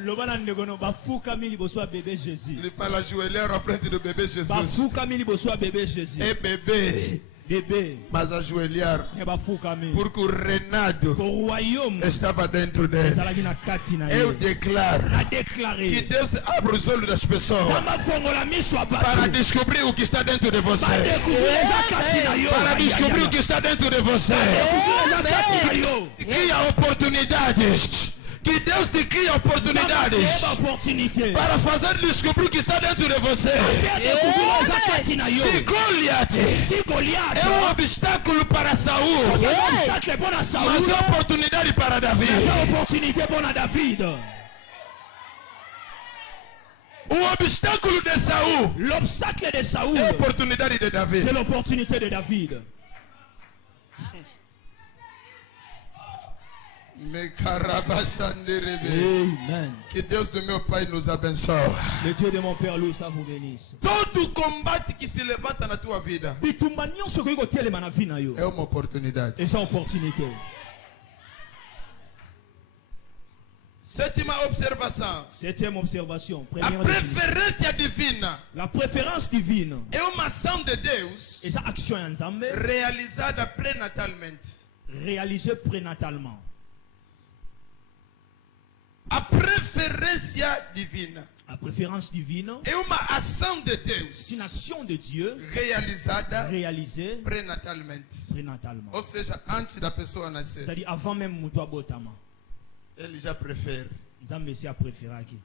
Lobana ndeko no bafukami liboso ya bébé Jésus. Ele fala, ajoelharam à frente do bebê Jesus. Bafukami liboso ya bébé Jésus. É bebê, Bébé. mas ajoelharam Ne bafukami. porque o reinado Pour royaume. estava dentro dele. ezalaki na kati na Eu ye. declaro Na que déclaré. Deus abre os olhos das pessoas Nzambe afongola miso ya para bato. descobrir o que está dentro de você. Badécouvrir eza kati na yo. Para descobrir o que está dentro de você. Badécouvrir eza kati na yo. Cria oportunidades. Que Deus te cria oportunidades Eba opportunité. para fazer descobrir o que está dentro de você. Badécouvrir eza kati na yo. Se Goliath Si Goliath. é um obstáculo para Saul, Eza obstacle mpona mas Saul. é oportunidade para Davi. Eza opportunité mpona David. O obstáculo de Saul L'obstacle de Saoul. é a oportunidade de Davi. C'est l'opportunité de David. Amen. Que Deus do meu Pai nos abençoe. Le Dieu de mon Père Louis, ça vous bénisse. Todo combate que se levanta na tua vida Bitumba nyonso koki kotelema na vie na yo. é uma oportunidade. Eza opportunité. Sétima observação. Septième observation. A Première définition. preferência divina La préférence divine. é uma ação de Deus Eza action ya Nzambe realizada prenatalmente. réalisée prénatalement. A preferência divina La préférence divine, é uma ação de c'est Deus une action de Dieu realizada réalisée prenatalmente. prénatalement. Ou seja, antes da pessoa nascer, C'est-à-dire avant même mutu abotama. ele já prefere. Nzambe si a préféré aki.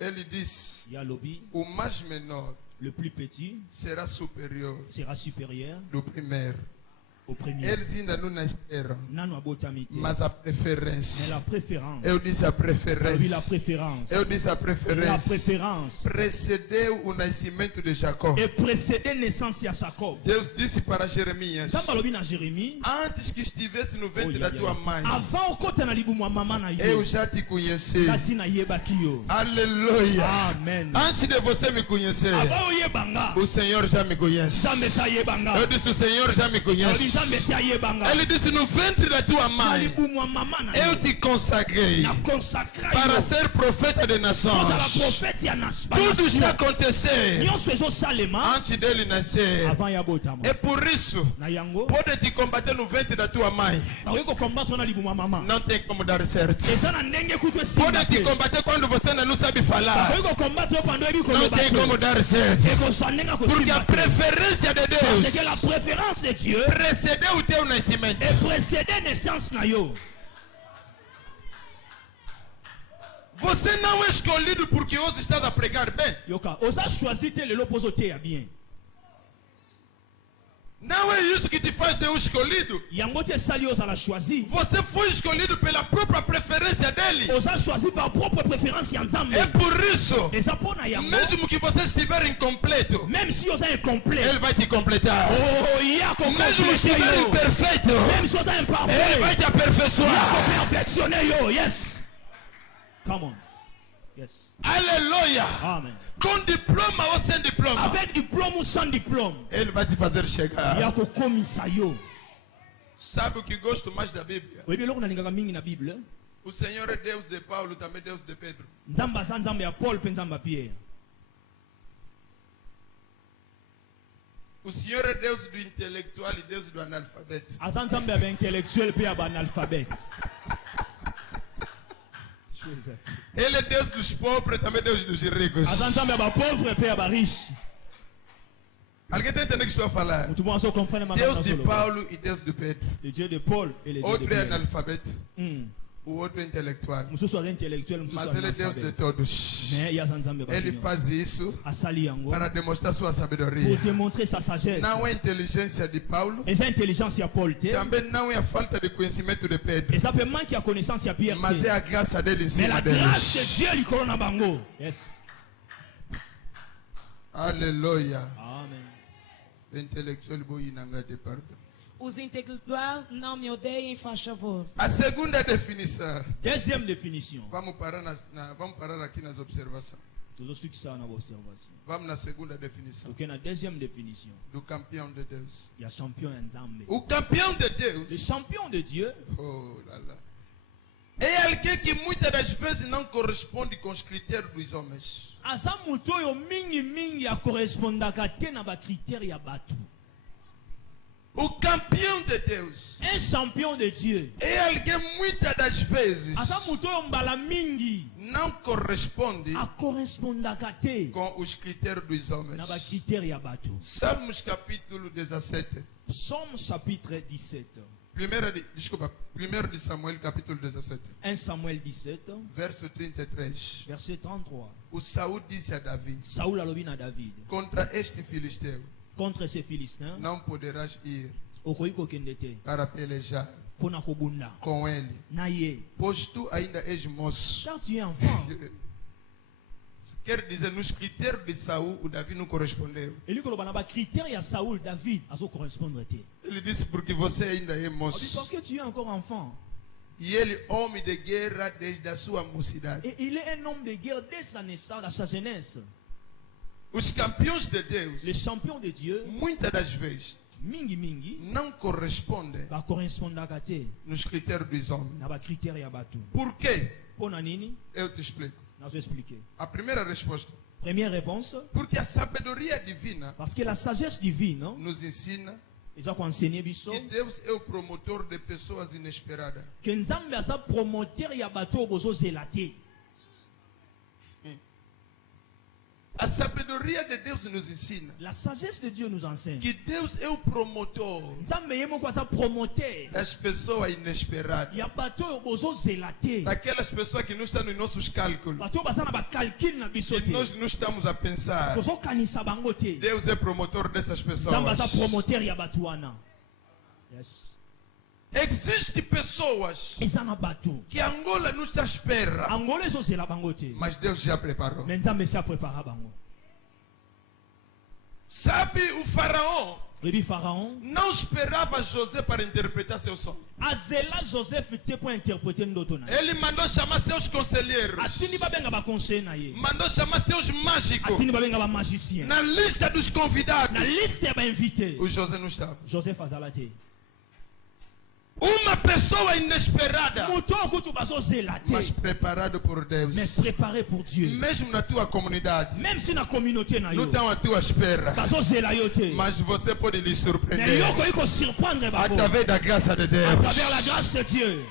Ele diz: Ya lobi, o mais menor le plus petit será superior sera supérieur do primeiro. au premier. Eles ainda não nasceram, Nano abotamite. mas a Mais preferência. la préférence. Eu disse a Oui, la preferência. préférence. Eu disse a La preferência. préférence. Precedeu o nascimento de Jacó. Et précédait naissance à Jacob. Deus disse para Jeremias: Ça parle bien à Jérémie. antes que estivesse no ventre Oh, da yeah, tua yeah. mãe, Avant kota na libumu ya mama na eu yo. já te conheci. Kasi na yebaki yo. Aleluia. Amen. Antes de você me conhecer, Avant yebanga. o Senhor já me conhece. Zambe sa yebanga. Eu disse: o Senhor já me Odi conhece. zambe sa yebanga. Ele disse: no ventre da tua Na mãe, libumu ya mama na eu yo. te consagrei Na consacra para yo. ser profeta de Toza la nações. prophète ya na Tudo está acontecendo nyonso ezosalema antes dele nascer. avant ya botama. É por isso, Na yango pode te combater no ventre da tua mãe. bakoki kokombatre na libumu ya mama. Não tem como dar certo. Eza na ndenge kutu esimba Pode te te. combater quando você ainda não sabe falar. Bakoki kokombatre yo pando yebi Não koloba tem como te. dar certo. Ekozwa ndenge Porque a akosimba te. preferência de Parce que la Deus préférence de Dieu precedeu o teu nascimento. est précédée naissance na yo. Você não é escolhido porque hoje está a pregar bem. Yoka, oza choisi te lelo pozo te ya bien. Não é isso que te faz de um escolhido. Yango te sali ozala choisi. Você foi escolhido pela própria preferência dele. Oza choisi par propre préférence ya Nzambe. É por isso, Eza pona yango. mesmo que você estiver incompleto, Même si oza incomplet. ele vai te completar. Oh, ya ko Mesmo que compléter estiver yo. imperfeito, Même si oza ele imparfait. vai te Ya aperfeiçoar. ko perfectionner yo. Yes. Come on. Yes. Aleluia. Amen. Com diploma ou sem diploma, Avec diplôme ou sans diplôme. ele vai te fazer Ya chegar. ko komisa yo. Sabe o que gosto mais da Bíblia? Oyebi eloko nalingaka mingi na Bible. O Senhor é Deus de Paulo, também Deus de Pedro. Nzambe aza Nzambe ya Paul mpe Nzambe ya Pierre. O Senhor é Deus do intelectual e Deus do analfabeto. Aza Nzambe ya baintellectuel mpe ya baanalphabète. Ele é Deus dos pobres, também Deus dos ricos. Aza Nzambe ya bapauvre mpe ya bariche. Alguém está entendendo o que estou a falar? Mutu moko azo comprendre ma Deus de Paulo e Deus de Pedro. Le Dieu de Paul et le Dieu de Outro é Pierre. analfabeto, o outro é intelectual. Mususu aza intellectuel, mususu Mas aza ele é Deus de analphabète. todos. Mais ya aza Nzambe ya Ele bato nyonso. faz isso Asali yango para demonstrar sua pour sabedoria. démontrer sa sagesse. Não é inteligência de Paulo, Eza intelligence ya Paul te. também não é a falta de conhecimento de Pedro, Eza mpe manque ya connaissance ya Pierre mas te. é a graça dele em Mais cima la grâce de deles. Dieu likolo na bango. Yes. Aleluia. Amen. Intelectual boy nanga de pardon. Os intelectuais não me odeiem, faz favor. A segunda definição. Deuxième définition. Vamos parar aqui nas observações. Tozosukisa na observation. Vamos na segunda definição toke na deuxième définition do campeão de Deus. ya champion ya Nzambe. O campeão de Le Deus, champion de Dieu oh là là, é alguém que muitas das vezes não corresponde com os critérios dos homens. aza moto oyo mingi akorespondaka te na bakritère ya bato. O campeão de Deus Un champion de Dieu é alguém muitas das vezes aza moto oyo mbala mingi não corresponde akorespondaka te com os critérios dos homens. na bakritère ya bato. Salmos capítulo 17. Psaume chapitre 17. 1 de Samuel capítulo 17. 1 Samuel 17 Verso 33. verset 33. O Saul disse a Davi: Saoul alobi na David, contra este filisteu contre ces Philistins não poderás ir okoki kokende te para pelejar mpona kobunda com ele, na ye pois tu ainda és moço. car tu es enfant. Quer dizer, nos critérios de Saul, o Davi não correspondeu. Eli koloba na bakritère ya Saoul David azokorespondre te. Ele disse: porque você ainda é Abi, moço. parce que tu es encore enfant. E ele, homem de guerra desde a sua mocidade. Et il est un homme de guerre dès sa naissance, à sa jeunesse. Os campeões de Deus, Les champions de Dieu, muitas das vezes, mingi não correspondem bakorespondaka te nos critérios dos homens. na bakritère ya bato. Por quê? Mpona nini? Eu te explico. Nazo expliquer. A primeira resposta: Première réponse, porque a sabedoria divina parce que la sagesse divine, non? nos ensina Eza koenseigner biso que Deus é o promotor de pessoas inesperadas. que Nzambe aza promoteur ya bato oyo bozozela te. A sabedoria de Deus nos ensina La sagesse de Dieu nous enseigne. que Deus é o promotor Nzambe ye moko aza promoteur das pessoas inesperadas. ya bato oyo bozozela te. Daquelas pessoas que não estão nos nossos cálculos. Bato oyo baza na bacalcule na biso Que te. nós não estamos a pensar. Tozokanisa bango te. Deus é promotor dessas pessoas. Nzambe aza promoteur ya bato wana. Yes. Existe pessoas Eza na bato. que Angola não está à espera, Angola ezozela bango te. mas Deus já preparou. Mais Nzambe esi aprépara bango. Sabe, o faraó Ebi Pharaon. não esperava José para interpretar seu sonho. Azela Joseph te pour interpréter ndoto na ye. Ele mandou chamar seus conselheiros, Atindi babenga ba conseil na ye. mandou chamar seus mágicos. Atindi babenga ba magicien. Na lista dos convidados, Na liste ya ba invité. o José não estava. Joseph azala te. Uma pessoa inesperada, Muto okutu bazozela te. mas preparado por Deus. Mais préparé pour Dieu. Mesmo na tua comunidade, Même si na communauté na não yo. estão à tua espera, Bazozela yo te. mas você pode lhe Mais surpreender yo koyi ko surprendre bango. através da graça de À Deus. travers la grâce de Dieu.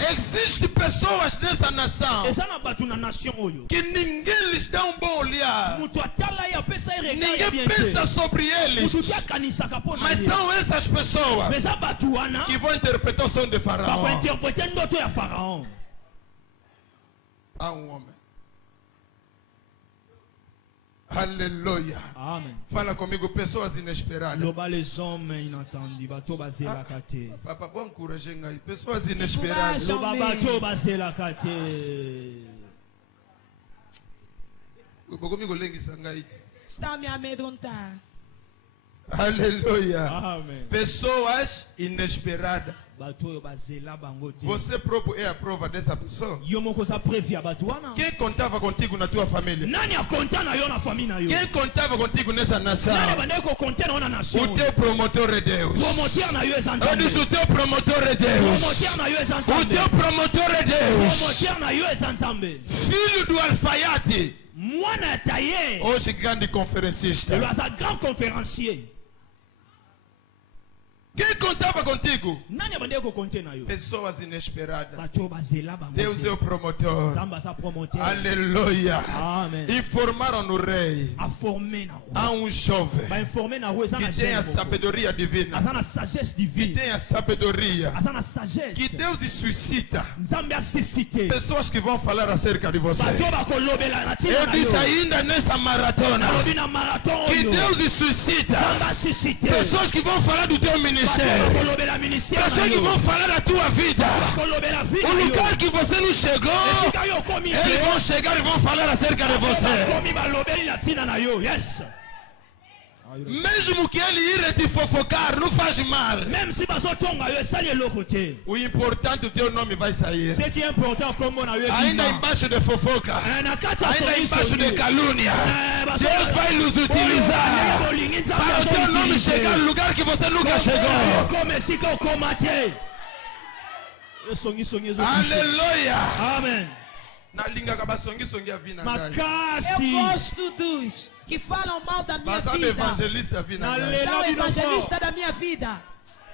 Existem pessoas nessa nação Eza na bato na nation oyo. que ninguém lhes dá um bom olhar, Mutu atala ye apesa ye regard ya ninguém bien te. pensa sobre eles, Mutu te akanisaka mpo na mas ye. são essas pessoas Mais eza bato wana que vão interpretar o sonho de Faraó. bakointerprete ndoto ya Pharaon. Há um homem. Aleluia. Amen. Fala comigo, pessoas inesperadas. Loba les hommes inattendus, bato bazelaka te. Papa, bom encourager aí. Pessoas inesperadas. Courage. Loba bato bazelaka te. Comigo lengisa ngai. Está a me amedrontar. Aleluia. Amen. Pessoas inesperadas. Bato oyo bazela bango te. Você próprio é a prova dessa pessoa. Yo moko oza preuve ya bato wana. Quem contava contigo na tua família? Nani akonta na yo na famille na yo? Quem contava contigo nessa nação? Nani abandaki kokonte na yo na nation? O teu promotor é Deus. Promoteur na yo eza Eu Nzambe. disse: o teu promotor é Deus. Promoteur na yo eza O Nzambe. teu promotor é Deus. Promoteur na yo eza Nzambe. Filho do alfaiate. Mwana ya taye. Hoje grande conferencista. Ele aza grand conférencier. Quem contava contigo? Nani abandaki kokonte na yo? Pessoas inesperadas. Bato oyo bazela bango Deus te. é o promotor. Nzambe aza promoteur. Aleluia. Amen. Informaram no rei. Aformé na ro. Há um jovem Bainformé na ro eza na que tem a gêne moko. sabedoria divina. Aza na sagesse Que divine. tem a sabedoria. Aza na sagesse. Que Deus suscita Nzambe asuscite. pessoas que vão falar acerca de você. Bato bakolobela na ntina Eu na disse yo. ainda nessa maratona Nalobi na marathon que oyo. Deus suscita Nzambe asusite. pessoas que vão falar do teu Bato ministério. bakolobela ministère na Pessoas que yo. vão falar da tua vida. Bakolobela vie O na yo. lugar que você não chegou, Esika yo komi te. eles vão chegar e vão falar acerca de você. Bakomi balobeli na ntina na yo. Yes. Mesmo que ele ir te fofocar, não faz mal. Même si bazotonga yo esali eloko te. O importante, o teu nome vai sair. Ce qui est important kombo na yo Ainda ebima. embaixo de fofoca, Na kati ya ainda songi embaixo songi. de calúnia, Deus vai nos utilizar para o teu nome chegar no lugar que você nunca chegou. Comme esika okoma te. Songi songi ezo. Aleluia. Amen. Nalingaka basongisongi a vida. Eu Makasi. gosto dos que falam mal da minha Basaba vida. evangelista vida. São evangelistas da minha vida.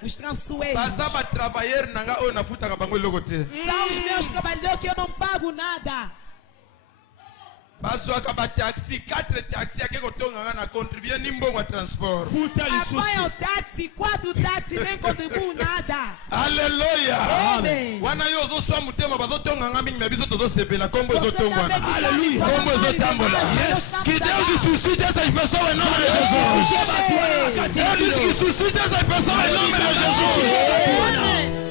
Os transueiros. Basaba travailler nanga oyo nafutaka bango eloko te. São os meus trabalhadores que eu não pago nada. Bazwaka ba taxi 4 taxi ake kotonganga na contribuer ni mbongo ya transport. Futa Apanham lisusu. táxi, 4 táxi, nem contribuem nada. Aleluia. Amém. Wana yo ozoswa motema bazotonganga mingi me biso tozosepela kombo Você ezotongwana. também Aleluia. Kombo ezotambola. Que Deus suscite essas pessoas em nome de Jesus. Eu disse que suscite essas pessoas em nome de Jesus.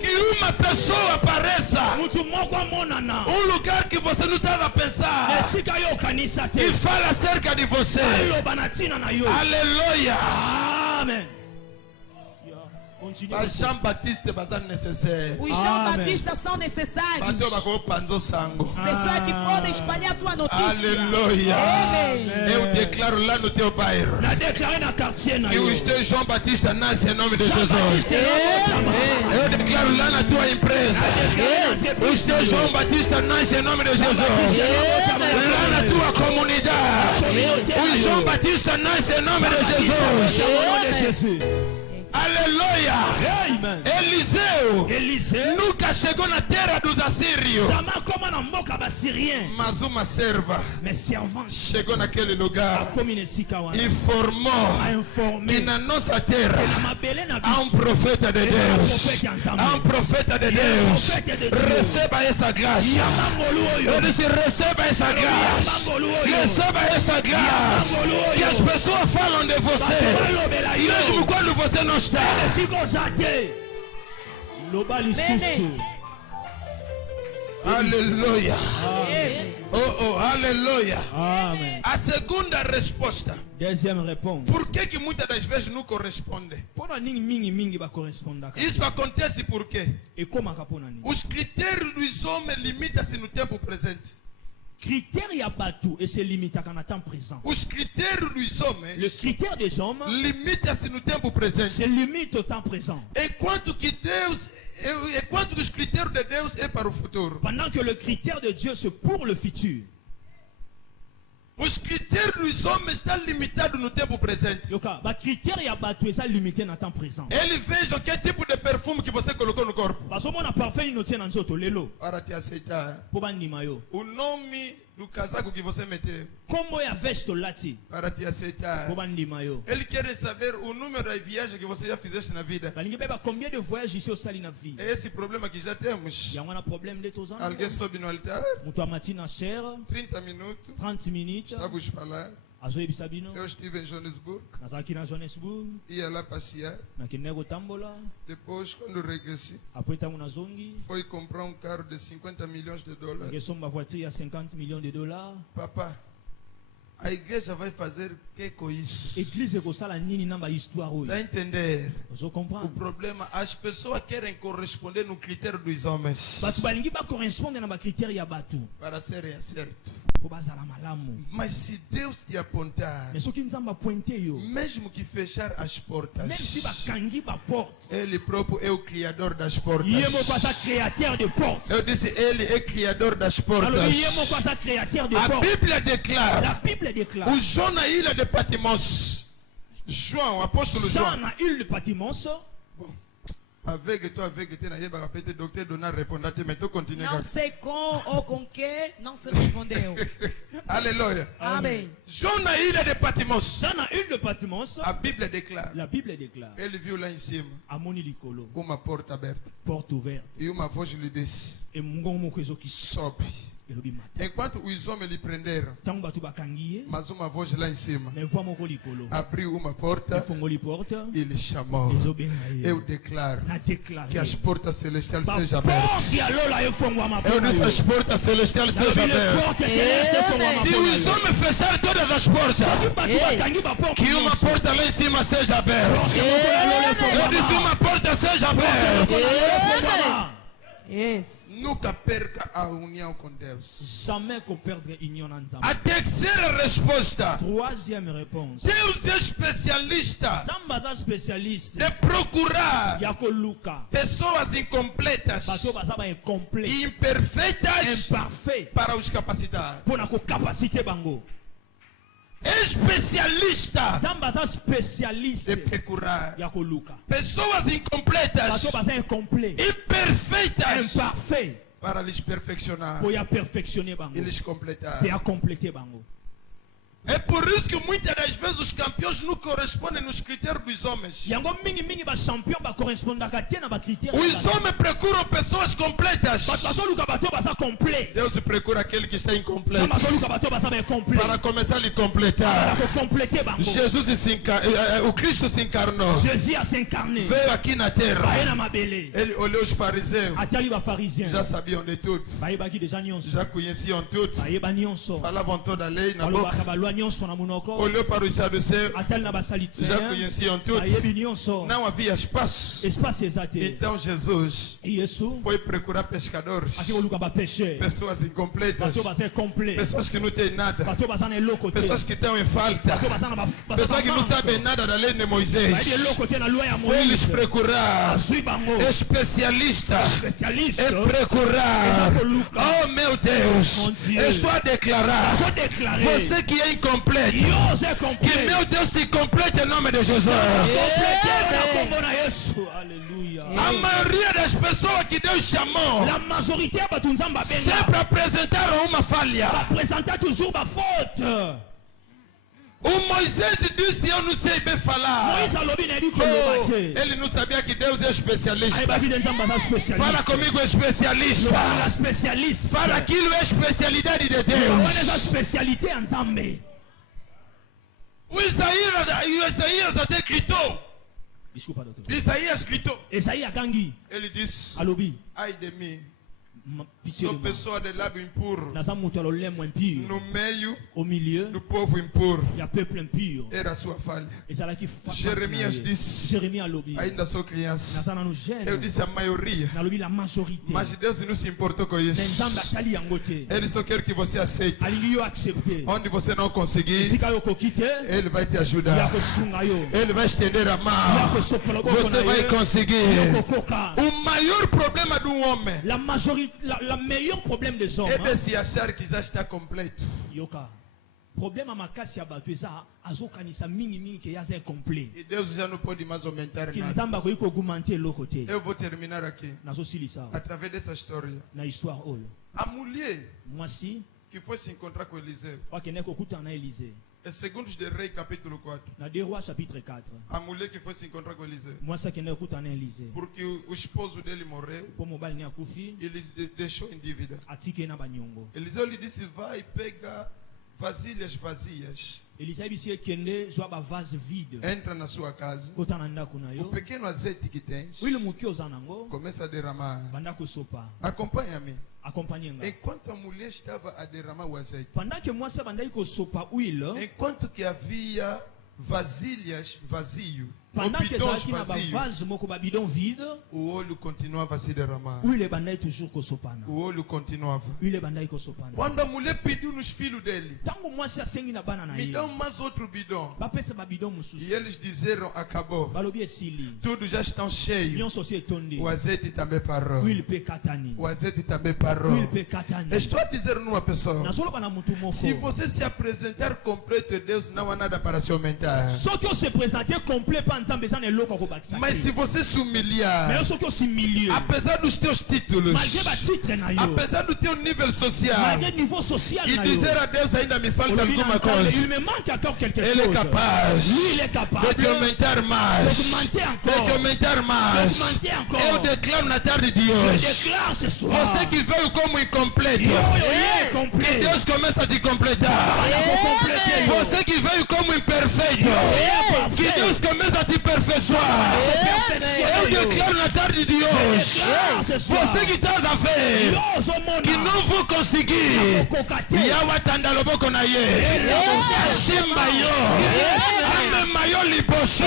Que uma pessoa apareça. Mutu moko amonana. Lugar que você não estava a pensar. Esika yo kanisa te. Que fala acerca de você. Aloba na ntina na yo. Aleluia. Amen. Continue. Jean Baptiste baza nécessaire. Os João Amém. Batistas são necessários. Bato bakopanza sango. Pessoas que podem espalhar a tua notícia. Aleluia. Amém. Eu declaro lá no teu bairro Na déclaré na quartier na que yo. os teus João Batista nascem em nome de Jesus. Amen. Eu declaro lá na tua empresa. Os teus João Batista nascem em nome de Jesus. Lá na tua comunidade. Os João Batista nascem em nome de Jesus. Jésus. Alléluia. Amen. Élisée nunca chegou na terra dos assírios. Jamais comme na mboka ba Syrien. Mas uma serva Mais servant chegou naquele lugar comme une sikawa. informou A que informé. na nossa terra Na mabele na há um biso. profeta de Deus. Há um profeta de Deus. Receba essa graça. Eu disse, receba essa graça. Receba essa graça. Que as pessoas falam de você, mesmo quando você não está. Loba lisusu. Aleluia. Amen. Oh, aleluia. Amen. A segunda resposta. Deuxième réponse. Por que muitas das vezes não corresponde? Pona ningi mingi ba correspondaka. Isso acontece porque Et comment kapona ni? os critérios dos homens limitam-se no tempo presente. Critère ya batu et c'est limité à temps présent. Os critérios dos homens Le critère des hommes limita-se no tempo presente. se limite au temps présent. Enquanto que os critérios de Deus é para o futuro. Pendant que le critère de Dieu c'est pour le futur. Os critérios dos homens estão limitados no tempo presente. Yoka, ba critère ya batu et ça limité na temps présent. Ele veja que tipo de perfume que você colocou no corpo. Parce que mon parfum no tient dans nzoto lelo. Para te aceitar. Po bandima yo. O nome do casaco que você meteu. Como ya veste lati. Para te aceitar. Po bandima yo. Ele quer saber o número da viagem que você já fizeste na vida. Balingi beba combien de voyages ici au sali na vie. É esse problema que já temos. Ya wana problème de tous ans. Alguém sobe no altar. Mutu amati na chair 30 minutos. 30 minutes. Está vos falar. Azoye bisabino. Eu estive em Johannesburg. Nazaki na Johannesburg. Ia lá passear. Na kinego tambola. Depois, quando regressei, Après tango na zongi. foi comprar um carro de 50 milhões de dólares. Que somba voiture ya 50 millions de dollars. Papá, a igreja vai fazer o que com isso? Église ko sala nini namba histoire Dá a oyo. entender? Ozo O comprendre. problema, as pessoas querem corresponder no critério dos homens Batu balingi ba correspondre na ba critère ya batu. para serem certos. Po bazala malamu. Mas se Deus te apontar, Mais soki nzamba pointe yo. mesmo que fechar as portas, Même si ba kangi ba porte. Ele próprio é o criador das portas. Yemo kwa sa créateur de porte. Eu disse, ele é criador das portas. Alors yemo kwa sa créateur de A porte. Bíblia declara, La Bible déclare. o João na ilha de Patmos, João, apóstolo Jean João. na île de Patmos. Avec toi, na yeba rapete docteur Donald répondra te mais tu continue. Não sei com que não se respondeu. Alléluia. Amém. João na ilha de Patmos. Jean na île de Patmos. A Bíblia declara. La Bible déclare. Ele viu lá em cima Amoni likolo. uma porta aberta Porte ouverte. e uma voz lhe disse: Et mungongo moko ezoki. sobe. Elobi mata. Enquanto os homens lhe prenderam, Tango batu bakangi ye. mas uma voz lá em cima Mais voix moko likolo. abriu uma porta Efongoli porte. e lhe chamou. Ezobenga ye. Eu declaro Na déclaré. que as portas celestiais Ba sejam abertas. porte ya lola efongwama Eu mpona disse yo. as portas celestiais sejam Nabi les abertas. portes célestes efongwama Se mpona os yo. homens fecharem todas as portas, Soki batu bakangi ba porte que uma nyonso. porta lá em cima seja aberta. Porte moko ya lola Eu efongwama. disse uma porta seja aberta. Porte ya lola efongwama. Yes. Nunca perca a união com Deus. Jamais qu'on perdre union en Nzamba. A terceira resposta. Troisième réponse. Deus é especialista Nzamba za spécialiste. de procurar Ya koluka. pessoas incompletas Bato baza ba incomplet. e imperfeitas Imparfait. para os capacitar. Pona ko capacité bango. Especialista Nzamba za de spécialiste. procurar Ya koluka. pessoas incompletas, Bato baza incomplet. imperfeitas Imparfait. para lhes perfeccionar Pour ya perfectionner bango. e lhes completar. Pour ya compléter bango. É por isso que muitas das vezes os campeões não correspondem nos critérios dos homens. Yango mingi ba champion ba correspondaka tie na ba critère. Os homens procuram pessoas completas. Bato bazo luka bato baza complet. Deus procura aquele que está incompleto Bazo luka bato baza ba incomplet. para começar a lhe completar. Para compléter bango. O Cristo se encarnou, Jésus a s'incarné. veio aqui na terra. Baye na mabele. Ele olhou os fariseus, Atali ba pharisien. já sabiam de tudo, Baye baki déjà nyonso. já conheciam tudo, Baye ba nyonso. falavam toda a lei na Balo boca. ba balwa nyonso na munoko. Olhou para os saduceus, Atali na ba salitien. já conheciam tudo, Baye bi nyonso. não havia espaço. Espace exate. Então Jesus Et Yesu foi procurar pescadores, aki luka ba péché. pessoas incompletas, Bato baza complet. pessoas que não têm nada, Bato baza na eloko te. pessoas que estão em falta, Bato baza na ba pessoas que não sabem nada da lei de Moisés. Baye eloko te na loi ya Foi lhes Moïse. procurar Azui bango. especialista Spécialiste. em procurar. Exato, Lucas. Oh meu Deus, Mon Dieu. eu estou a declarar: Bazo déclarer. você que é complète. Que meu Deus te complete em nome de Jesus. Alléluia. A maioria das pessoas que Deus chamou La majorité sempre apresentaram uma falha. présentait toujours ma faute. O Moisés disse: eu não sei bem falar. Moïse alobi na dit que Oh, le ele não sabia que Deus é especialista. spécialiste. Fala comigo, especialista. La spécialiste. Fala, aquilo é especialidade de Wana Deus. za spécialité en Zambé. O Isaías até gritou. Desculpa, doutor. Isaías gritou. Esaïe akangi Ele disse: alobi ai de mim, pitié de sou moi. pessoa de lábio impuro, Naza mutu alolemo impur. no meio Au milieu, do povo impuro. il y a peuple impur. Era a sua falha. Ezalaki Jeremias disse: Jérémie alobi. ainda sou criança. Naza nanu Eu jeune. disse a maioria, Nalobi la majorité. mas Deus não se importou com Mais isso. Nzambe atali yango te. Ele só quer que você aceite. Alingi yo accepter. Onde você não conseguir, Esika yo koki te. Ele vai te Ya ajudar. kosunga yo. Ele vai estender a Ya mão. kosopa loboko Você na vai ye. conseguir. Yo kokoka. O maior problema de um homem La majorité, la meilleur problème des hommes. é de se achar que já está completo. Yoka. Problème à makasi ya bato eza azokanisa mingi mingi ke yaza incomplet. E Deus já não pode mais aumentar Ki nada. nzambe akoki kogumante eloko te. Eu vou terminar aqui, Nazosilisa através dessa história. na histoire oyo. A mulher Mwasi que foi se encontrar com Eliseu, wakende kokutana na Élysée. é Segundos de Rei, capítulo 4. Na 2 Rois chapitre 4. A mulher que foi se encontrar com Eliseu, Mwasi akende kokutana na Élysée. porque o esposo dele morreu, Po mobali ni akufi ele deixou em dívida. atiki ye na banyongo. Eliseu lhe disse: vai, pega vasilhas vazias, Élysée bisi ekende zwa ba vase vide. entra na sua casa. Kota na ndako na O yo. pequeno azeite que tens, Wile muki oza nango. começa a derramar. Banda kosopa. Acompanha-me. Accompagne nga. Enquanto a mulher estava a derramar o azeite, Pendant que mwasi bandaki kosopa huile. enquanto que havia vasilhas vazio, ou Pendant que bidões ezalaki na vazios, bavase moko babidon vide. o óleo continuava a se derramar. Huile bandaki toujours kosopana. O óleo continuava. Huile bandaki kosopana. Quando a mulher pediu nos filhos dele: Tango mwasi asengi na bana na me ye. dão mais outro bidão. Bapesa babidon E mosusu. eles disseram: acabou. Balobi esili. Tudo já estão cheios. Nyonso si etonde. O azeite também parou. Huile pe katani. O azeite também parou. Huile pe katani. Estou a dizer numa pessoa: Nazoloba na mutu moko. se você se apresentar completo a Deus, não há nada para se aumentar. Soki se présenter complet pa nzambe eza na eloko akobakisa. Mas se você se humilhar, Mais soki osi milieu. apesar dos teus títulos, Malgré ba titre na yo. apesar do teu nível social, Malgré niveau social e na yo. dizer a Deus: ainda me falta Olobi na alguma nzambe, coisa, il me manque encore quelque Ele é chose. capaz Lui, il est capable de te aumentar mais. d'augmenter De te encore. aumentar mais. D'augmenter encore. Eu declaro na tarde de Je hoje: déclare ce soir. você que veio como incompleto, Yo, yo, yeah, que complet. Deus começa a te completar. Faut compléter, yo. Você que veio como imperfeito, yeah, que Deus começa a te aperfeiçoar. Eu declaro na tarde de hoje: Déclare ce soir. você que estás a ver, Yo, zomona. que não vou conseguir. Kokate. Yawa tanda loboko na ye. Ashimba yo. Ame mayo liboso.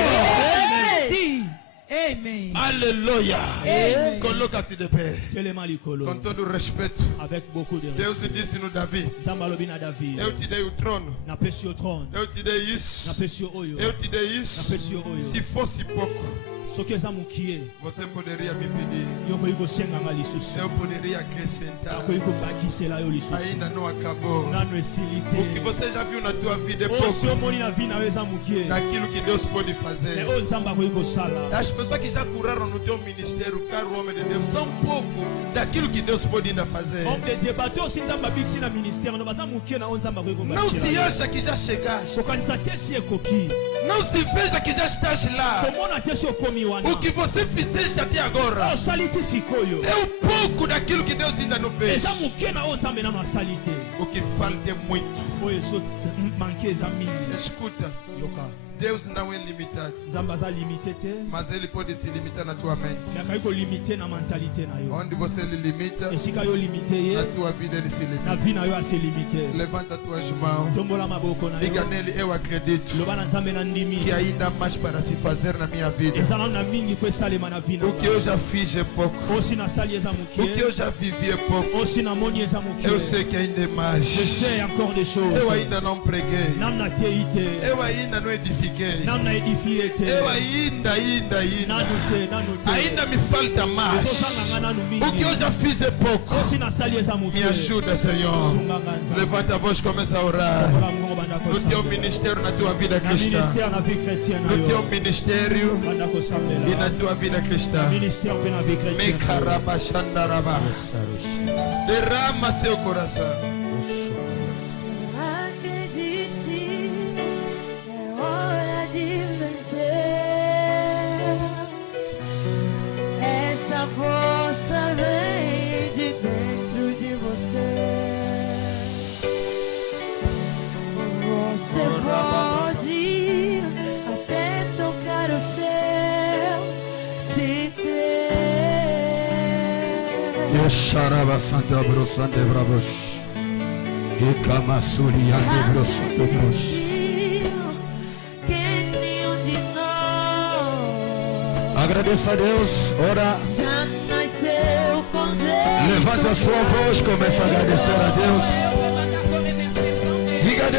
Amen. Alléluia. Amen. Coloca-te de pé. Telema likolo. Com todo o respeito, Avec beaucoup de Deus respect. disse no Davi: Nzambe alobi na David. eu te dei o trono, Napesi yo trône. eu te dei isso, Napesi yo oyo. eu te dei isso. Napesi yo oyo. Se fosse pouco, Soki eza mokie. você poderia me pedir, Yo koyi kosenganga lisusu. eu poderia acrescentar. Akoyi kobakisela yo lisusu. Ainda não acabou. Nano esili O que te. você já viu na tua vida é Osi pouco omoni na vi na yo eza mokie. daquilo que Deus pode Mais fazer. oyo nzambe akoyi kosala. As pessoas que já curaram no teu ministério, caro homem de Deus, são pouco daquilo que Deus pode ainda fazer. Homme de Dieu, bato osi nzambe abikisi na ministère no baza mokie na oyo nzambe akoyi Não se kobakisela yo. acha que já chegaste. kokanisa te si ekoki. Não se veja que já estás lá. Komona te si okomi wana. O que você fizeste até agora osali ti sikoyo. é um pouco daquilo que Deus ainda não fez. eza mokie na oyo nzambe nano asali te. O que falta é muito. oyo ezomanke eza mingi. Escuta, yoka Deus não é limitado, nzambe aza limite te. mas Ele pode se limitar na tua mente. yakai kolimite na mentalité na yo. Onde você lhe limita, esika yo limite ye na tua vida Ele se na limita. vi na yo ase limite. Levanta tuas mãos, tombola maboko na diga yo. nele: eu acredito loba na nzambe na ndimi. que ainda há mais para se fazer na minha vida. eza nano na mingi fo esalema na vi na O que eu já fiz é pouco. osi nasali eza O que eu mokie. já vivi é pouco. osi namoni eza mokie. Eu sei que ainda é mais. je sais encore des choses. Eu ainda não preguei. nam na tei te. Eu ainda não edifiquei. edifiquei. namna edifie te Eu ainda. nanu te Ainda me falta mais. ezosanganga nanu O que eu mingi já fiz é pouco. osi nasali eza moke Me ajuda, Senhor. sunganga nzambe Levanta a voz e começa a orar. Ola mongo banda No teu kosambela. ministério, na tua vida na cristã. ministère na vie chrétienne na No teu yo ministério banda e kosambela na tua vida cristã. ministère mpe na vie chrétienne na yo. Mekarabashandaraba. Derrama seu coração. Acredite, é hora de vencer. Essa força vem de dentro de você. Você pode até tocar o céu se crer. Yesharaba Santa Brosante Bravos. E Kamasuri Ande Brosante Bros. Que nenhum de nós Agradeça a Deus. Ora. já nasceu com jeito. Levanta a sua voz. Começa a agradecer a Deus. Diga a Deus.